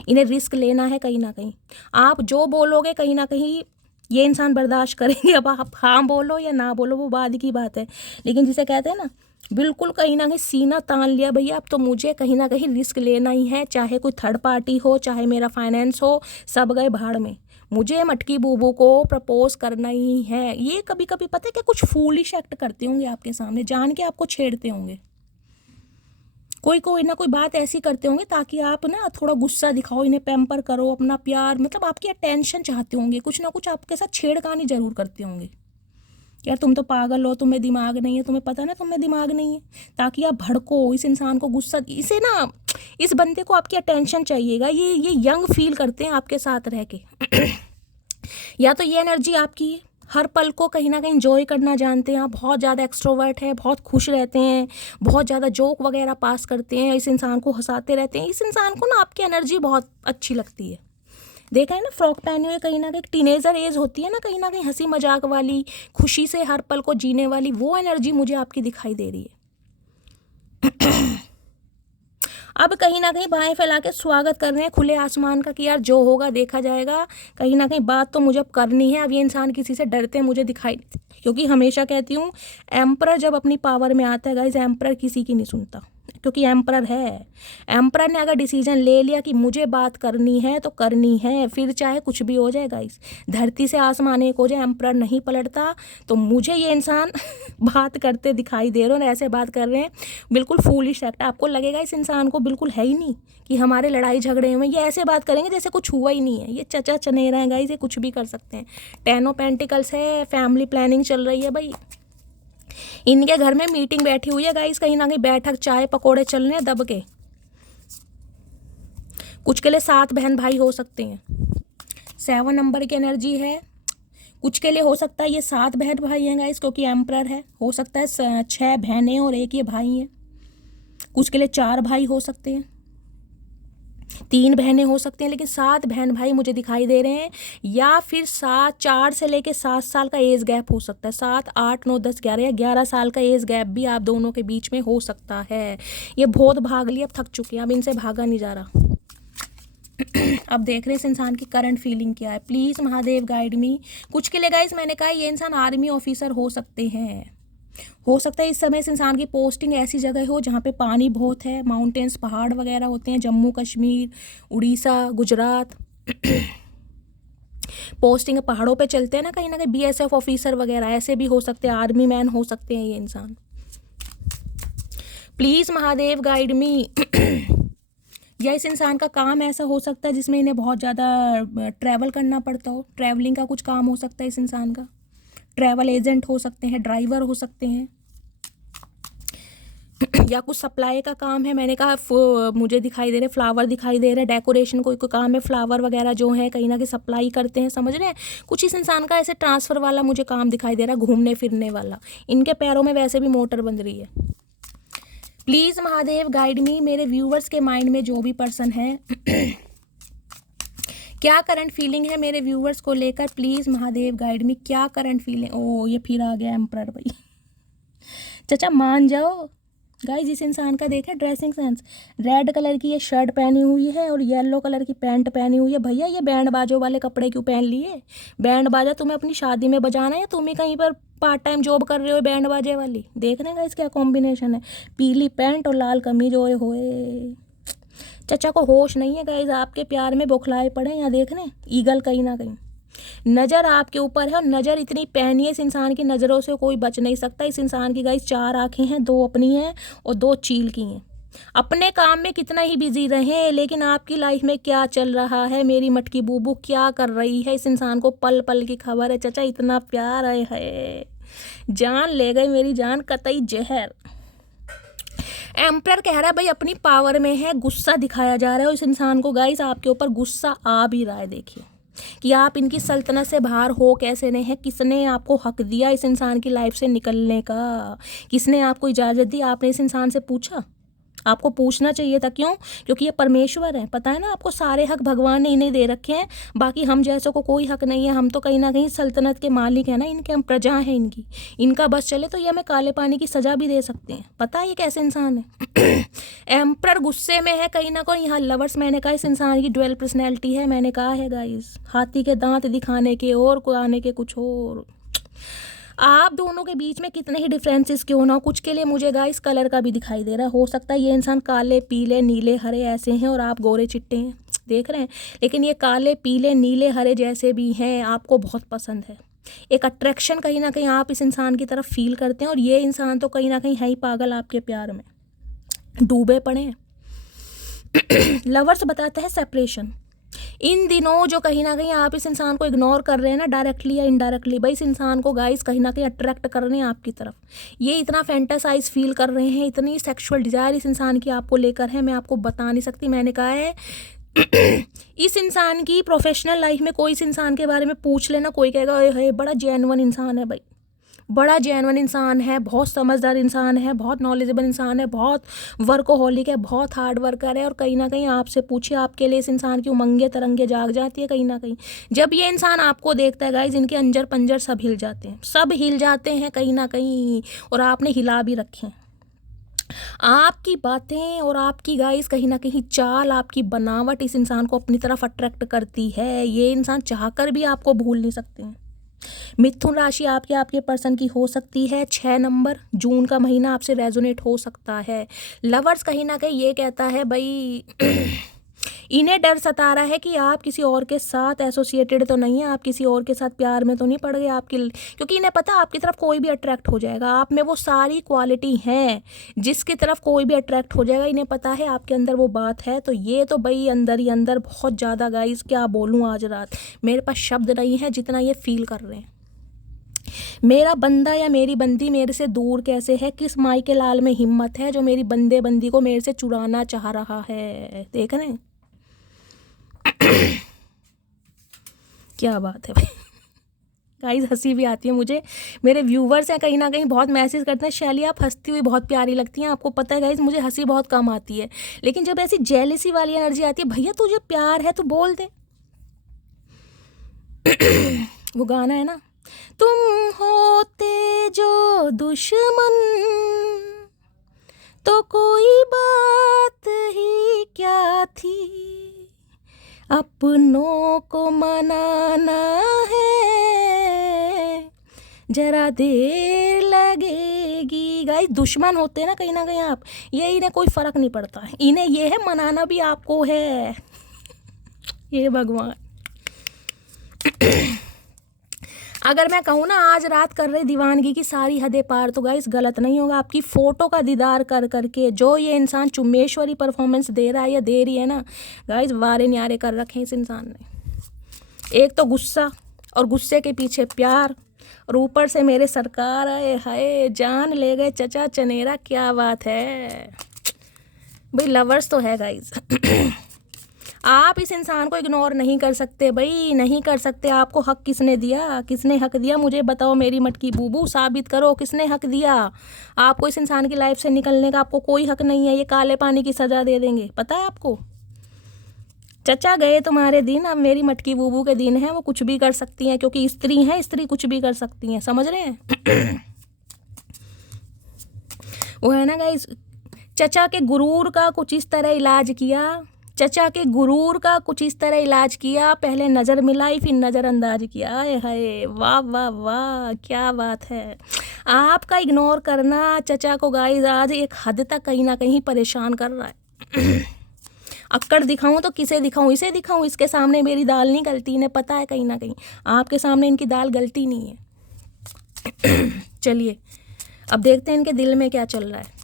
इन्हें रिस्क लेना है कहीं ना कहीं। आप जो बोलोगे कहीं ना कहीं ये इंसान बर्दाश्त करेंगे। अब आप हाँ बोलो या ना बोलो वो बाद की बात है, लेकिन जिसे कहते हैं ना बिल्कुल कहीं ना कहीं सीना तान लिया भैया, अब तो मुझे कहीं ना कहीं रिस्क लेना ही है, चाहे कोई थर्ड पार्टी हो, चाहे मेरा फाइनेंस हो, सब गए भाड़ में, मुझे मटकी बूबू को प्रपोज करना ही है। ये कभी कभी पता है क्या कुछ फूलिश एक्ट करते होंगे आपके सामने, जान के आपको छेड़ते होंगे, कोई ना कोई बात ऐसी करते होंगे ताकि आप ना थोड़ा गुस्सा दिखाओ, इन्हें पैम्पर करो, अपना प्यार, मतलब आपकी अटेंशन चाहते होंगे, कुछ ना कुछ आपके साथ छेड़खानी जरूर करते होंगे। यार तुम तो पागल हो, तुम्हें दिमाग नहीं है, तुम्हें पता ना तुम्हें दिमाग नहीं है, ताकि आप भड़को, इस इंसान को गुस्सा, इसे ना इस बंदे को आपकी अटेंशन चाहिएगा। ये यंग फील करते हैं आपके साथ रह के। या तो ये एनर्जी आपकी है, हर पल को कहीं ना कहीं एंजॉय करना जानते हैं आप, बहुत ज़्यादा एक्सट्रोवर्ट है, बहुत खुश रहते हैं, बहुत ज़्यादा जोक वगैरह पास करते हैं, इस इंसान को हंसाते रहते हैं। इस इंसान को ना आपकी एनर्जी बहुत अच्छी लगती है। देखा है ना फ्रॉक पहने हुए, कहीं ना कहीं टीनेजर एज होती है ना, कहीं हंसी मजाक वाली, खुशी से हर पल को जीने वाली, वो एनर्जी मुझे आपकी दिखाई दे रही है। अब कहीं ना कहीं बाहें फैला के स्वागत कर रहे हैं खुले आसमान का, कि यार जो होगा देखा जाएगा, कहीं ना कहीं बात तो मुझे अब करनी है। अब ये इंसान किसी से डरते मुझे दिखाई, क्योंकि हमेशा कहती हूँ एम्परर जब अपनी पावर में आता है गाइस, एम्परर किसी की नहीं सुनता, क्योंकि एम्परर है। एम्परर ने अगर डिसीजन ले लिया कि मुझे बात करनी है तो करनी है, फिर चाहे कुछ भी हो जाए गाइस, धरती से आसमान एक हो जाए, एम्परर नहीं पलटता। तो मुझे ये इंसान बात करते दिखाई दे रहे हैं, ऐसे बात कर रहे हैं बिल्कुल फूलिश एक्ट। आपको लगेगा इस इंसान को बिल्कुल है ही नहीं कि हमारे लड़ाई झगड़े में, ये ऐसे बात करेंगे जैसे कुछ हुआ ही नहीं है। ये चचा चनेरा है गाइस, ये कुछ भी कर सकते हैं। 10 ऑफ पेंटिकल्स है, फैमिली प्लानिंग चल रही है भाई, इनके घर में मीटिंग बैठी हुई है गाइस, कहीं ना कहीं बैठक, चाय पकोड़े चल रहे हैं दब के। कुछ के लिए 7 बहन भाई हो सकते हैं, 7 नंबर की एनर्जी है। कुछ के लिए हो सकता है ये 7 बहन भाई हैं गाइस, क्योंकि एम्परर है। हो सकता है 6 बहनें और 1 ये भाई हैं। कुछ के लिए 4 भाई हो सकते हैं, 3 बहनें हो सकती हैं, लेकिन 7 बहन भाई मुझे दिखाई दे रहे हैं। या फिर 4 से लेके 7 साल का एज गैप हो सकता है, 7, 8, 9, 10, 11 या 11 साल का एज गैप भी आप दोनों के बीच में हो सकता है। ये बहुत भाग लिया, अब थक चुके हैं, अब इनसे भागा नहीं जा रहा। अब देख रहे हैं इस इंसान की करंट फीलिंग क्या है। प्लीज़ महादेव गाइड मी। कुछ के लिए गाइस मैंने कहा ये इंसान आर्मी ऑफिसर हो सकते हैं। हो सकता है इस समय इस इंसान की पोस्टिंग ऐसी जगह हो जहाँ पे पानी बहुत है, माउंटेन्स, पहाड़ वगैरह होते हैं, जम्मू कश्मीर, उड़ीसा, गुजरात। पोस्टिंग पहाड़ों पे चलते हैं ना कहीं BSF ऑफिसर वगैरह, ऐसे भी हो सकते हैं, आर्मी मैन हो सकते हैं ये इंसान। प्लीज़ महादेव गाइड मी। या इस इंसान का काम ऐसा हो सकता है जिसमें इन्हें बहुत ज़्यादा ट्रैवल करना पड़ता हो, ट्रैवलिंग का कुछ काम हो सकता है इस इंसान का। ट्रैवल एजेंट हो सकते हैं, ड्राइवर हो सकते हैं, या कुछ सप्लाई का काम है। मैंने कहा मुझे दिखाई दे रहे फ्लावर दिखाई दे रहे, डेकोरेशन कोई काम है, फ्लावर वगैरह जो है कहीं ना कहीं सप्लाई करते हैं, समझ रहे हैं। कुछ इस इंसान का ऐसे ट्रांसफ़र वाला मुझे काम दिखाई दे रहा है, घूमने फिरने वाला। इनके पैरों में वैसे भी मोटर बंध रही है। प्लीज़ महादेव गाइड मी। मेरे व्यूवर्स के माइंड में जो भी पर्सन है क्या करंट फीलिंग है मेरे व्यूवर्स को लेकर, प्लीज़ महादेव गाइड मी। क्या करंट फीलिंग, ओ ये फिर आ गया एम्परर भाई। चाचा मान जाओ गाइस, इस इंसान का देखा ड्रेसिंग सेंस, रेड कलर की ये शर्ट पहनी हुई है और येलो कलर की पैंट पहनी हुई है। भैया ये बैंड बाजों वाले कपड़े क्यों पहन लिए? बैंड बाजा तुम्हें अपनी शादी में बजाना है या तुम ही कहीं पर पार्ट टाइम जॉब कर रहे हो बैंड बाजे वाली? देख रहे हैं गाइस क्या कॉम्बिनेशन है, पीली पैंट और लाल कमीज। ओए होए, चाचा को होश नहीं है गाइस, आपके प्यार में बौखलाए पड़े। यहाँ देख रहे हैं ईगल कहीं ना कहीं नज़र आपके ऊपर है, और नज़र इतनी पैनी है इस इंसान की, नज़रों से कोई बच नहीं सकता। इस इंसान की गाइस 4 आंखें हैं, 2 अपनी हैं और 2 चील की हैं। अपने काम में कितना ही बिजी रहें, लेकिन आपकी लाइफ में क्या चल रहा है, मेरी मटकी बूबू क्या कर रही है, इस इंसान को पल पल की खबर है। चाचा इतना प्यार है, जान ले गई मेरी जान, कतई जहर। एम्परर कह रहा है भाई अपनी पावर में है, गुस्सा दिखाया जा रहा है उस इंसान को। गाइस आपके ऊपर गुस्सा आ भी रहा है, देखिए कि आप इनकी सल्तनत से बाहर हो कैसे नहीं है। किसने आपको हक दिया इस इंसान की लाइफ से निकलने का? किसने आपको इजाज़त दी? आपने इस इंसान से पूछा? आपको पूछना चाहिए था। क्यों? क्योंकि ये परमेश्वर है, पता है ना आपको, सारे हक भगवान ने इन्हें दे रखे हैं, बाकी हम जैसों को कोई हक नहीं है। हम तो कहीं ना कहीं सल्तनत के मालिक हैं ना इनके, हम प्रजा हैं इनकी। इनका बस चले तो ये हमें काले पानी की सज़ा भी दे सकते हैं। पता है ये कैसे इंसान है? एम्परर गुस्से में है कहीं ना कहीं। यहाँ लवर्स, मैंने कहा इस इंसान की ड्वेल पर्सनैलिटी है, मैंने कहा है गाइस, हाथी के दांत दिखाने के और आने के कुछ और। आप दोनों के बीच में कितने ही डिफरेंसेस क्यों ना हो, कुछ के लिए मुझे गाइस कलर का भी दिखाई दे रहा है। हो सकता है ये इंसान काले पीले नीले हरे ऐसे हैं और आप गोरे चिट्टे हैं, देख रहे हैं, लेकिन ये काले पीले नीले हरे जैसे भी हैं, आपको बहुत पसंद है। एक अट्रैक्शन कहीं ना कहीं आप इस इंसान की तरफ फील करते हैं, और ये इंसान तो कहीं ना कहीं है ही पागल, आपके प्यार में डूबे पड़े हैं। लवर्स बताते हैं सेपरेशन। इन दिनों जो कहीं ना कहीं आप इस इंसान को इग्नोर कर रहे हैं ना, डायरेक्टली या इनडायरेक्टली, भाई इस इंसान को गाइस कहीं ना कहीं अट्रैक्ट कर रहे हैं आपकी तरफ। ये इतना फैंटासाइज फील कर रहे हैं, इतनी सेक्सुअल डिजायर इस इंसान की आपको लेकर है, मैं आपको बता नहीं सकती। मैंने कहा है इस इंसान की प्रोफेशनल लाइफ में कोई इस इंसान के बारे में पूछ लेना, कोई कहेगा है बड़ा जेन्युइन इंसान है भाई, बड़ा जेन्युइन इंसान है, बहुत समझदार इंसान है, बहुत नॉलेजेबल इंसान है, बहुत वर्कोहॉलिक है, बहुत हार्ड वर्कर है। और कहीं ना कहीं आपसे पूछिए, आपके लिए इस इंसान की उमंगे तरंगे जाग जाती है कहीं ना कहीं जब ये इंसान आपको देखता है। गाइज इनके अंजर पंजर सब हिल जाते हैं, सब हिल जाते हैं कहीं ना कहीं, और आपने हिला भी रखे हैं। आपकी बातें और आपकी गाइस कहीं ना कहीं चाल, आपकी बनावट इस इंसान को अपनी तरफ अट्रैक्ट करती है। ये इंसान चाहकर भी आपको भूल नहीं सकते हैं। मिथुन राशि आपके पर्सन की हो सकती है। 6 नंबर, जून का महीना आपसे रेजोनेट हो सकता है। लवर्स कहीं ना कहीं ये कहता है भाई इन्हें डर सता रहा है कि आप किसी और के साथ एसोसिएटेड तो नहीं है, आप किसी और के साथ प्यार में तो नहीं पड़ गए आपकी, क्योंकि इन्हें पता आपकी तरफ कोई भी अट्रैक्ट हो जाएगा। आप में वो सारी क्वालिटी हैं जिसकी तरफ कोई भी अट्रैक्ट हो जाएगा। इन्हें पता है आपके अंदर वो बात है, तो ये तो भाई अंदर ही अंदर बहुत ज़्यादा, गाइस क्या बोलूँ, आज रात मेरे पास शब्द नहीं है जितना ये फील कर रहे हैं। मेरा बंदा या मेरी बंदी मेरे से दूर कैसे है, किस माई के लाल में हिम्मत है जो मेरी बंदे बंदी को मेरे से चुराना चाह रहा है। देख रहे हैं क्या बात है भाई। गाइस हंसी भी आती है मुझे, मेरे व्यूवर्स हैं कहीं ना कहीं बहुत मैसेज करते हैं, शैली आप हंसती हुई बहुत प्यारी लगती हैं। आपको पता है गाइस मुझे हंसी बहुत कम आती है, लेकिन जब ऐसी जेलसी वाली एनर्जी आती है, भैया तुझे प्यार है तो बोल दे। वो गाना है ना, तुम होते जो दुश्मन तो कोई बात ही क्या थी, अपनों को मनाना है जरा देर लगेगी। गाइस दुश्मन होते हैं ना कहीं आप, ये इन्हें कोई फर्क नहीं पड़ता है, इन्हें ये है मनाना भी आपको है। ये भगवान अगर मैं कहूँ ना आज रात कर रहे दीवानगी की सारी हदें पार, तो गाइस गलत नहीं होगा। आपकी फ़ोटो का दीदार कर करके जो ये इंसान चुम्मेश्वरी परफॉर्मेंस दे रहा है या दे रही है ना गाइस, वारे न्यारे कर रखे हैं इस इंसान ने। एक तो गुस्सा, और गुस्से के पीछे प्यार, और ऊपर से मेरे सरकार आए हाय जान ले गए चचा चनेरा। क्या बात है भाई, लवर्स तो है गाइस। आप इस इंसान को इग्नोर नहीं कर सकते भाई, नहीं कर सकते। आपको हक किसने दिया, किसने हक दिया मुझे बताओ मेरी मटकी बूबू, साबित करो किसने हक दिया आपको इस इंसान की लाइफ से निकलने का। आपको कोई हक नहीं है, ये काले पानी की सज़ा दे देंगे, पता है आपको। चचा गए तुम्हारे दिन, अब मेरी मटकी बूबू के दिन है, वो कुछ भी कर सकती हैं क्योंकि स्त्री हैं, स्त्री कुछ भी कर सकती हैं, समझ रहे हैं। वो है ना गाइस, चचा के गुरूर का कुछ इस तरह इलाज किया, चचा के गुरूर का कुछ इस तरह इलाज किया, पहले नज़र मिलाई फिर नज़रअंदाज किया। आए हाय वाह वाह वाह, क्या बात है। आपका इग्नोर करना चचा को गाइस आज एक हद तक कहीं ना कहीं परेशान कर रहा है। अक्कड़ दिखाऊं तो किसे दिखाऊं, इसे दिखाऊं, इसके सामने मेरी दाल नहीं गलती, इन्हें पता है कहीं ना कहीं आपके सामने इनकी दाल गलती नहीं है। चलिए अब देखते हैं इनके दिल में क्या चल रहा है।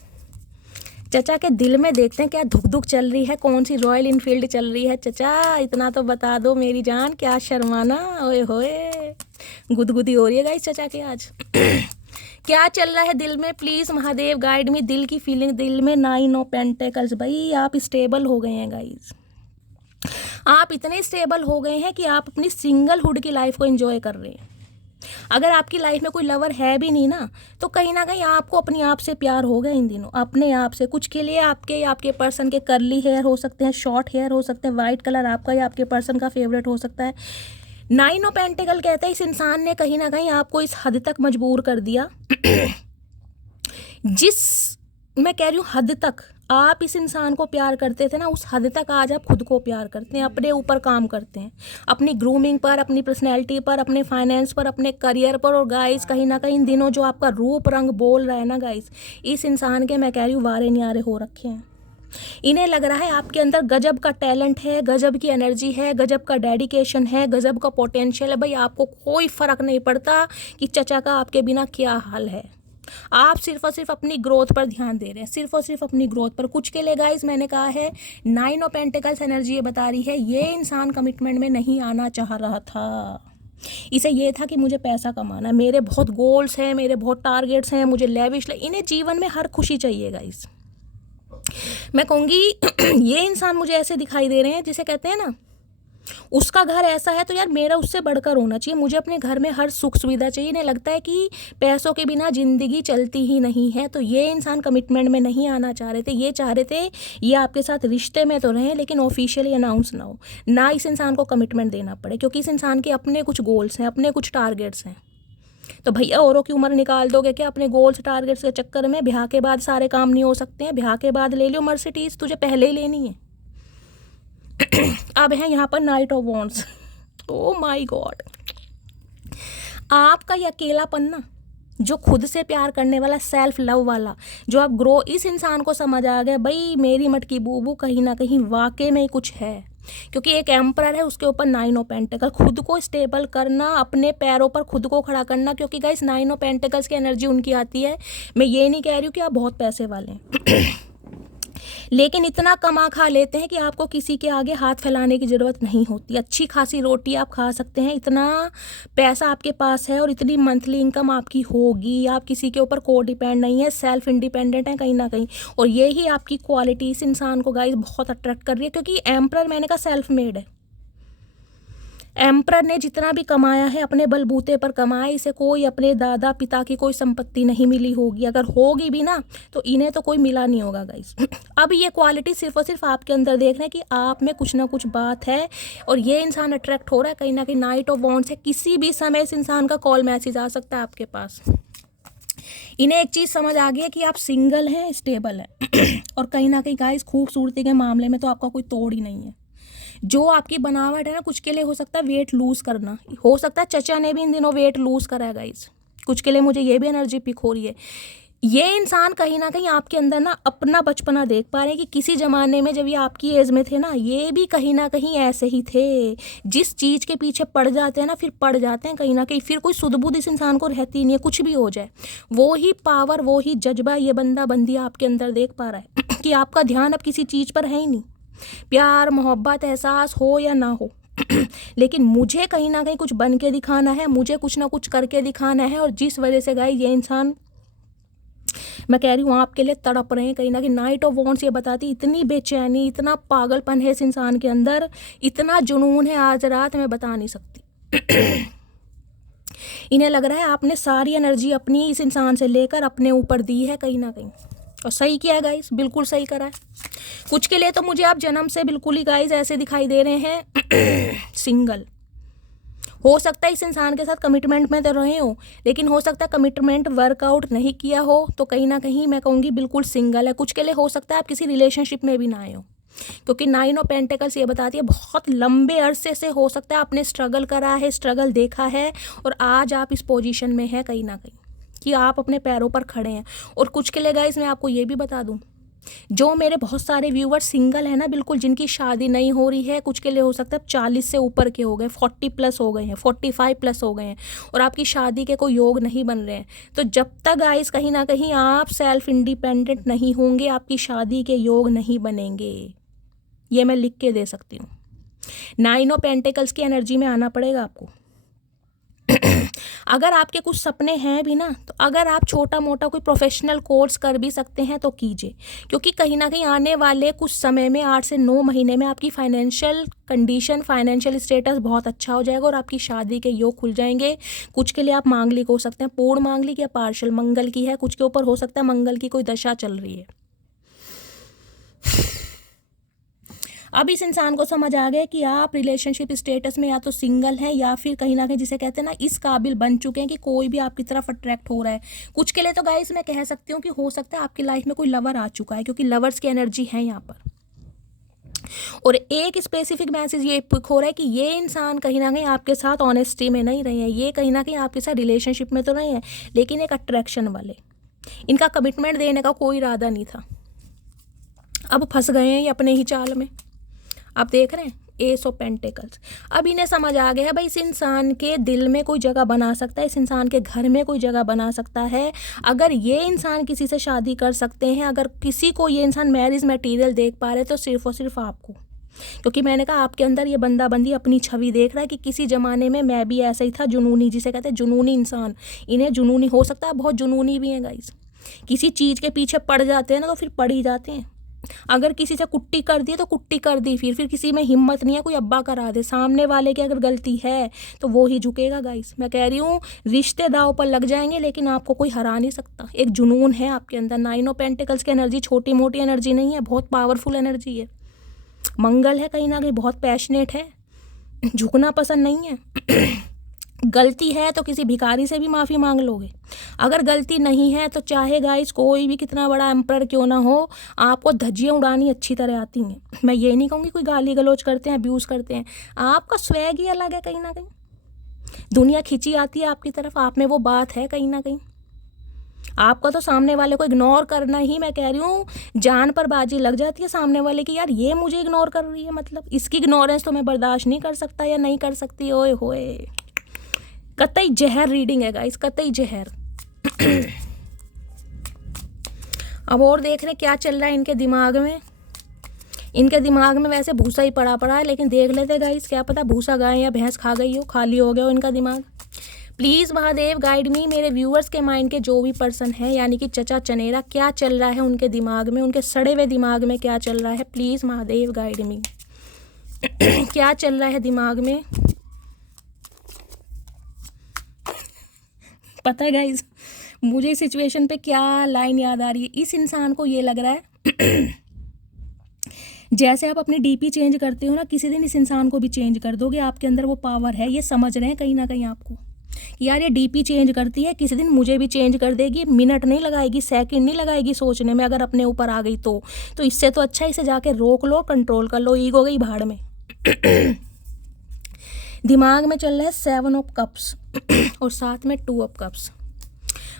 चचा के दिल में देखते हैं क्या धुक धुक चल रही है, कौन सी रॉयल इनफील्ड चल रही है। चचा इतना तो बता दो मेरी जान, क्या शर्माना, ओए होए गुदगुदी हो रही है गाइस चचा के आज। क्या चल रहा है दिल में, प्लीज महादेव गाइड मी। दिल की फीलिंग, दिल में 9 ऑफ पेंटिकल्स। भाई आप स्टेबल हो गए हैं गाइज, आप इतने स्टेबल हो गए हैं कि आप अपनी सिंगलहुड की लाइफ को एंजॉय कर रहे हैं। अगर आपकी लाइफ में कोई लवर है भी नहीं ना, तो कहीं ना कहीं आपको अपने आप से प्यार होगा इन दिनों, अपने आप से। कुछ के लिए आपके पर्सन के कर्ली हेयर हो सकते हैं, शॉर्ट हेयर हो सकते हैं, वाइट कलर आपका या आपके पर्सन का फेवरेट हो सकता है। 9 ऑफ पेंटिकल कहता है इस इंसान ने कहीं ना कहीं आपको इस हद तक मजबूर कर दिया जिस, मैं कह रही हूँ हद तक आप इस इंसान को प्यार करते थे ना, उस हद तक आज आप खुद को प्यार करते हैं, अपने ऊपर काम करते हैं, अपनी ग्रूमिंग पर, अपनी पर्सनैलिटी पर, अपने फाइनेंस पर, अपने करियर पर। और गाइस कहीं ना कहीं इन दिनों जो आपका रूप रंग बोल रहा है ना गाइस, इस इंसान के मैं कह रही हूँ वारे न्यारे हो रखे हैं। इन्हें लग रहा है आपके अंदर गजब का टैलेंट है, गजब की एनर्जी है, गजब का डेडिकेशन है, गजब का पोटेंशियल है। भाई आपको कोई फ़र्क नहीं पड़ता कि चचा का आपके बिना क्या हाल है, आप सिर्फ और सिर्फ अपनी ग्रोथ पर ध्यान दे रहे हैं, सिर्फ और सिर्फ अपनी ग्रोथ पर। कुछ के लिए गाइस मैंने कहा है 9 ऑफ पेंटिकल्स एनर्जी ये बता रही है ये इंसान कमिटमेंट में नहीं आना चाह रहा था। इसे ये था कि मुझे पैसा कमाना, मेरे बहुत गोल्स हैं, मेरे बहुत टारगेट्स हैं, मुझे लेविश, इन्हें जीवन में हर खुशी चाहिए गाइस। मैं कहूँगी ये इंसान मुझे ऐसे दिखाई दे रहे हैं जिसे कहते हैं ना, उसका घर ऐसा है तो यार मेरा उससे बढ़कर होना चाहिए, मुझे अपने घर में हर सुख सुविधा चाहिए। इन्हें लगता है कि पैसों के बिना ज़िंदगी चलती ही नहीं है। तो ये इंसान कमिटमेंट में नहीं आना चाह रहे थे, ये चाह रहे थे ये आपके साथ रिश्ते में तो रहें लेकिन ऑफिशियली अनाउंस ना हो, ना इस इंसान को कमिटमेंट देना पड़े, क्योंकि इस इंसान के अपने कुछ गोल्स हैं, अपने कुछ टारगेट्स हैं। तो भैया औरों की उम्र निकाल दोगे क्या अपने गोल्स टारगेट्स के चक्कर में? ब्याह के बाद सारे काम नहीं हो सकते हैं, ब्याह के बाद ले लो मर्सिडीज, तुझे पहले ही लेनी है। अब है यहाँ पर night of wands. Oh my God, आपका ये अकेलापन ना, जो खुद से प्यार करने वाला, सेल्फ लव वाला, जो आप ग्रो, इस इंसान को समझ आ गया भाई मेरी मटकी बूबू कहीं ना कहीं वाकई में कुछ है। क्योंकि एक एम्परर है, उसके ऊपर 9 ऑफ पेंटिकल, खुद को स्टेबल करना, अपने पैरों पर खुद को खड़ा करना। क्योंकि गाइस 9 ऑफ पेंटिकल्स की एनर्जी उनकी आती है, मैं ये नहीं कह रही हूँ कि आप बहुत पैसे वाले हैं लेकिन इतना कमा खा लेते हैं कि आपको किसी के आगे हाथ फैलाने की ज़रूरत नहीं होती। अच्छी खासी रोटी आप खा सकते हैं, इतना पैसा आपके पास है और इतनी मंथली इनकम आपकी होगी, आप किसी के ऊपर को डिपेंड नहीं है, सेल्फ इंडिपेंडेंट है कहीं ना कहीं। और यही आपकी क्वालिटी इस इंसान को गाइस बहुत अट्रैक्ट कर रही है, क्योंकि एम्परर मैंने कहा सेल्फ मेड है। एम्परर ने जितना भी कमाया है अपने बलबूते पर कमाया, इसे कोई अपने दादा पिता की कोई संपत्ति नहीं मिली होगी, अगर होगी भी ना तो इन्हें तो कोई मिला नहीं होगा गाइस। अब ये क्वालिटी सिर्फ और सिर्फ आपके अंदर देख रहे हैं कि आप में कुछ ना कुछ बात है और ये इंसान अट्रैक्ट हो रहा है कहीं ना कहीं। नाइट ऑफ वॉन्ड्स है, किसी भी समय इस इंसान का कॉल मैसेज आ सकता है आपके पास। इन्हें एक चीज़ समझ आ गई है कि आप सिंगल हैं, स्टेबल हैं और कहीं ना कहीं गाइस खूबसूरती के मामले में तो आपका कोई तोड़ ही नहीं है। जो आपकी बनावट है ना, कुछ के लिए हो सकता है वेट लूज़ करना, हो सकता है चचा ने भी इन दिनों वेट लूज़ करा है गाइस, कुछ के लिए मुझे ये भी एनर्जी पिक हो रही है। ये इंसान कहीं ना कहीं आपके अंदर ना अपना बचपना देख पा रहे हैं कि किसी ज़माने में जब ये आपकी एज में थे ना, ये भी कहीं ना कहीं ऐसे ही थे। जिस चीज़ के पीछे पड़ जाते हैं ना, फिर पड़ जाते हैं कहीं ना कहीं, फिर कोई सुध बुध इस इंसान को रहती नहीं है। कुछ भी हो जाए वो ही पावर, वो ही जज्बा, ये बंदा बंदी आपके अंदर देख पा रहा है कि आपका ध्यान अब किसी चीज़ पर है ही नहीं, प्यार मोहब्बत एहसास हो या ना हो लेकिन मुझे कहीं ना कहीं कुछ बन के दिखाना है, मुझे कुछ ना कुछ करके दिखाना है। और जिस वजह से गाइस ये इंसान, मैं कह रही हूँ आपके लिए तड़प रहे हैं कहीं ना कहीं। नाइट ऑफ वॉन्ड्स ये बताती इतनी बेचैनी, इतना पागलपन है इस इंसान के अंदर, इतना जुनून है आज रात मैं बता नहीं सकती। इन्हें लग रहा है आपने सारी एनर्जी अपनी इस इंसान से लेकर अपने ऊपर दी है कहीं ना कहीं, और सही किया है गाइस, बिल्कुल सही करा है। कुछ के लिए तो मुझे आप जन्म से बिल्कुल ही गाइस ऐसे दिखाई दे रहे हैं सिंगल। हो सकता है इस इंसान के साथ कमिटमेंट में तो रहे हो, लेकिन हो सकता है कमिटमेंट वर्कआउट नहीं किया हो, तो कहीं ना कहीं मैं कहूँगी बिल्कुल सिंगल है। कुछ के लिए हो सकता है आप किसी रिलेशनशिप में भी ना आए हो, क्योंकि 9 ऑफ पेंटिकल्स ये बताती है बहुत लंबे अरसे से हो सकता है आपने स्ट्रगल करा है, स्ट्रगल देखा है और आज आप इस पोजीशन में है कहीं ना कहीं कि आप अपने पैरों पर खड़े हैं। और कुछ के लिए गाइस मैं आपको ये भी बता दूं, जो मेरे बहुत सारे व्यूअर्स सिंगल है ना, बिल्कुल जिनकी शादी नहीं हो रही है, कुछ के लिए हो सकता है 40 से ऊपर के हो गए, 40 प्लस हो गए हैं, 45 प्लस हो गए हैं और आपकी शादी के कोई योग नहीं बन रहे हैं, तो जब तक गाइस कहीं ना कहीं आप सेल्फ इंडिपेंडेंट नहीं होंगे आपकी शादी के योग नहीं बनेंगे, ये मैं लिख के दे सकती हूँ। 9 ऑफ पेंटिकल्स की एनर्जी में आना पड़ेगा आपको। अगर आपके कुछ सपने हैं भी ना, तो अगर आप छोटा मोटा कोई प्रोफेशनल कोर्स कर भी सकते हैं तो कीजिए, क्योंकि कहीं ना कहीं आने वाले कुछ समय में 8 से 9 महीने में आपकी फाइनेंशियल कंडीशन, फाइनेंशियल स्टेटस बहुत अच्छा हो जाएगा और आपकी शादी के योग खुल जाएंगे। कुछ के लिए आप मांगलिक हो सकते हैं, पूर्ण मांगलिक या पार्शल मंगल की है, कुछ के ऊपर हो सकता है मंगल की कोई दशा चल रही है। अब इस इंसान को समझ आ गया कि आप रिलेशनशिप स्टेटस में या तो सिंगल हैं या फिर कहीं ना कहीं जिसे कहते हैं ना इस काबिल बन चुके हैं कि कोई भी आपकी तरफ अट्रैक्ट हो रहा है। कुछ के लिए तो गाइस मैं कह सकती हूँ कि हो सकता है आपकी लाइफ में कोई लवर आ चुका है, क्योंकि लवर्स की एनर्जी है यहाँ पर। और एक स्पेसिफिक मैसेज ये पिक हो रहा है कि ये इंसान कहीं ना कहीं आपके साथ ऑनेस्टी में नहीं रहे हैं, ये कहीं ना कहीं आपके साथ रिलेशनशिप में तो नहीं है, लेकिन एक अट्रैक्शन वाले, इनका कमिटमेंट देने का कोई इरादा नहीं था। अब फंस गए हैं ये अपने ही चाल में। आप देख रहे हैं एस ऑफ पेंटिकल्स। अब इन्हें समझ आ गया है भाई इस इंसान के दिल में कोई जगह बना सकता है, इस इंसान के घर में कोई जगह बना सकता है। अगर ये इंसान किसी से शादी कर सकते हैं, अगर किसी को ये इंसान मैरिज मटेरियल देख पा रहे तो सिर्फ और सिर्फ आपको, क्योंकि मैंने कहा आपके अंदर ये बंदा बंदी अपनी छवि देख रहा है कि किसी ज़माने में मैं भी ऐसा ही था, जुनूनी, जिसे कहते हैं जुनूनी इंसान। इन्हें जुनूनी हो सकता है, बहुत जुनूनी भी हैं गाइस। किसी चीज़ के पीछे पड़ जाते हैं ना तो फिर पड़ ही जाते हैं। अगर किसी से कुट्टी कर दी तो कुट्टी कर दी, फिर किसी में हिम्मत नहीं है कोई अब्बा करा दे। सामने वाले की अगर गलती है तो वो ही झुकेगा गाइस। मैं कह रही हूँ रिश्ते दाव पर लग जाएंगे लेकिन आपको कोई हरा नहीं सकता। एक जुनून है आपके अंदर। 9 ऑफ पेंटिकल्स की एनर्जी छोटी मोटी एनर्जी नहीं है, बहुत पावरफुल एनर्जी है। मंगल है कहीं ना कहीं, बहुत पैशनेट है, झुकना पसंद नहीं है। गलती है तो किसी भिखारी से भी माफ़ी मांग लोगे। अगर गलती नहीं है तो चाहे गाइस कोई भी कितना बड़ा एम्परर क्यों ना हो, आपको धज्जियाँ उड़ानी अच्छी तरह आती हैं। मैं ये नहीं कहूँगी कोई गाली गलौज करते हैं, अब्यूज़ करते हैं, आपका स्वैग ही अलग है। कहीं ना कहीं दुनिया खिंची आती है आपकी तरफ, आप में वो बात है कहीं ना कहीं। आपका तो सामने वाले को इग्नोर करना ही, मैं कह रही हूँ जान पर बाजी लग जाती है सामने वाले की। यार ये मुझे इग्नोर कर रही है, मतलब इसकी इग्नोरेंस तो मैं बर्दाश्त नहीं कर सकता या नहीं कर सकती। ओए होए, कतई जहर रीडिंग है गाइस, कतई जहर। अब और देख रहे क्या चल रहा है इनके दिमाग में। इनके दिमाग में वैसे भूसा ही पड़ा है, लेकिन देख लेते गाइस, क्या पता भूसा गाय या भैंस खा गई हो, खाली हो गया हो इनका दिमाग। प्लीज़ महादेव गाइड मी, मेरे व्यूअर्स के माइंड के जो भी पर्सन है यानी कि चचा चनेरा, क्या चल रहा है उनके दिमाग में, उनके सड़े हुए दिमाग में क्या चल रहा है। प्लीज़ महादेव गाइड मी। क्या चल रहा है दिमाग में। पता है गाइज मुझे इस सिचुएशन पे क्या लाइन याद आ रही है। इस इंसान को ये लग रहा है जैसे आप अपनी डीपी चेंज करते हो ना, किसी दिन इस इंसान को भी चेंज कर दोगे। आपके अंदर वो पावर है, ये समझ रहे हैं कहीं ना कहीं आपको कि यार ये डीपी चेंज करती है, किसी दिन मुझे भी चेंज कर देगी। मिनट नहीं लगाएगी, सेकंड नहीं लगाएगी सोचने में, अगर अपने ऊपर आ गई तो इससे तो अच्छा इसे जाके रोक लो, कंट्रोल कर लो, ईगो गई भाड़ में। दिमाग में चल रहा है 7 ऑफ कप्स और साथ में 2 ऑफ कप्स।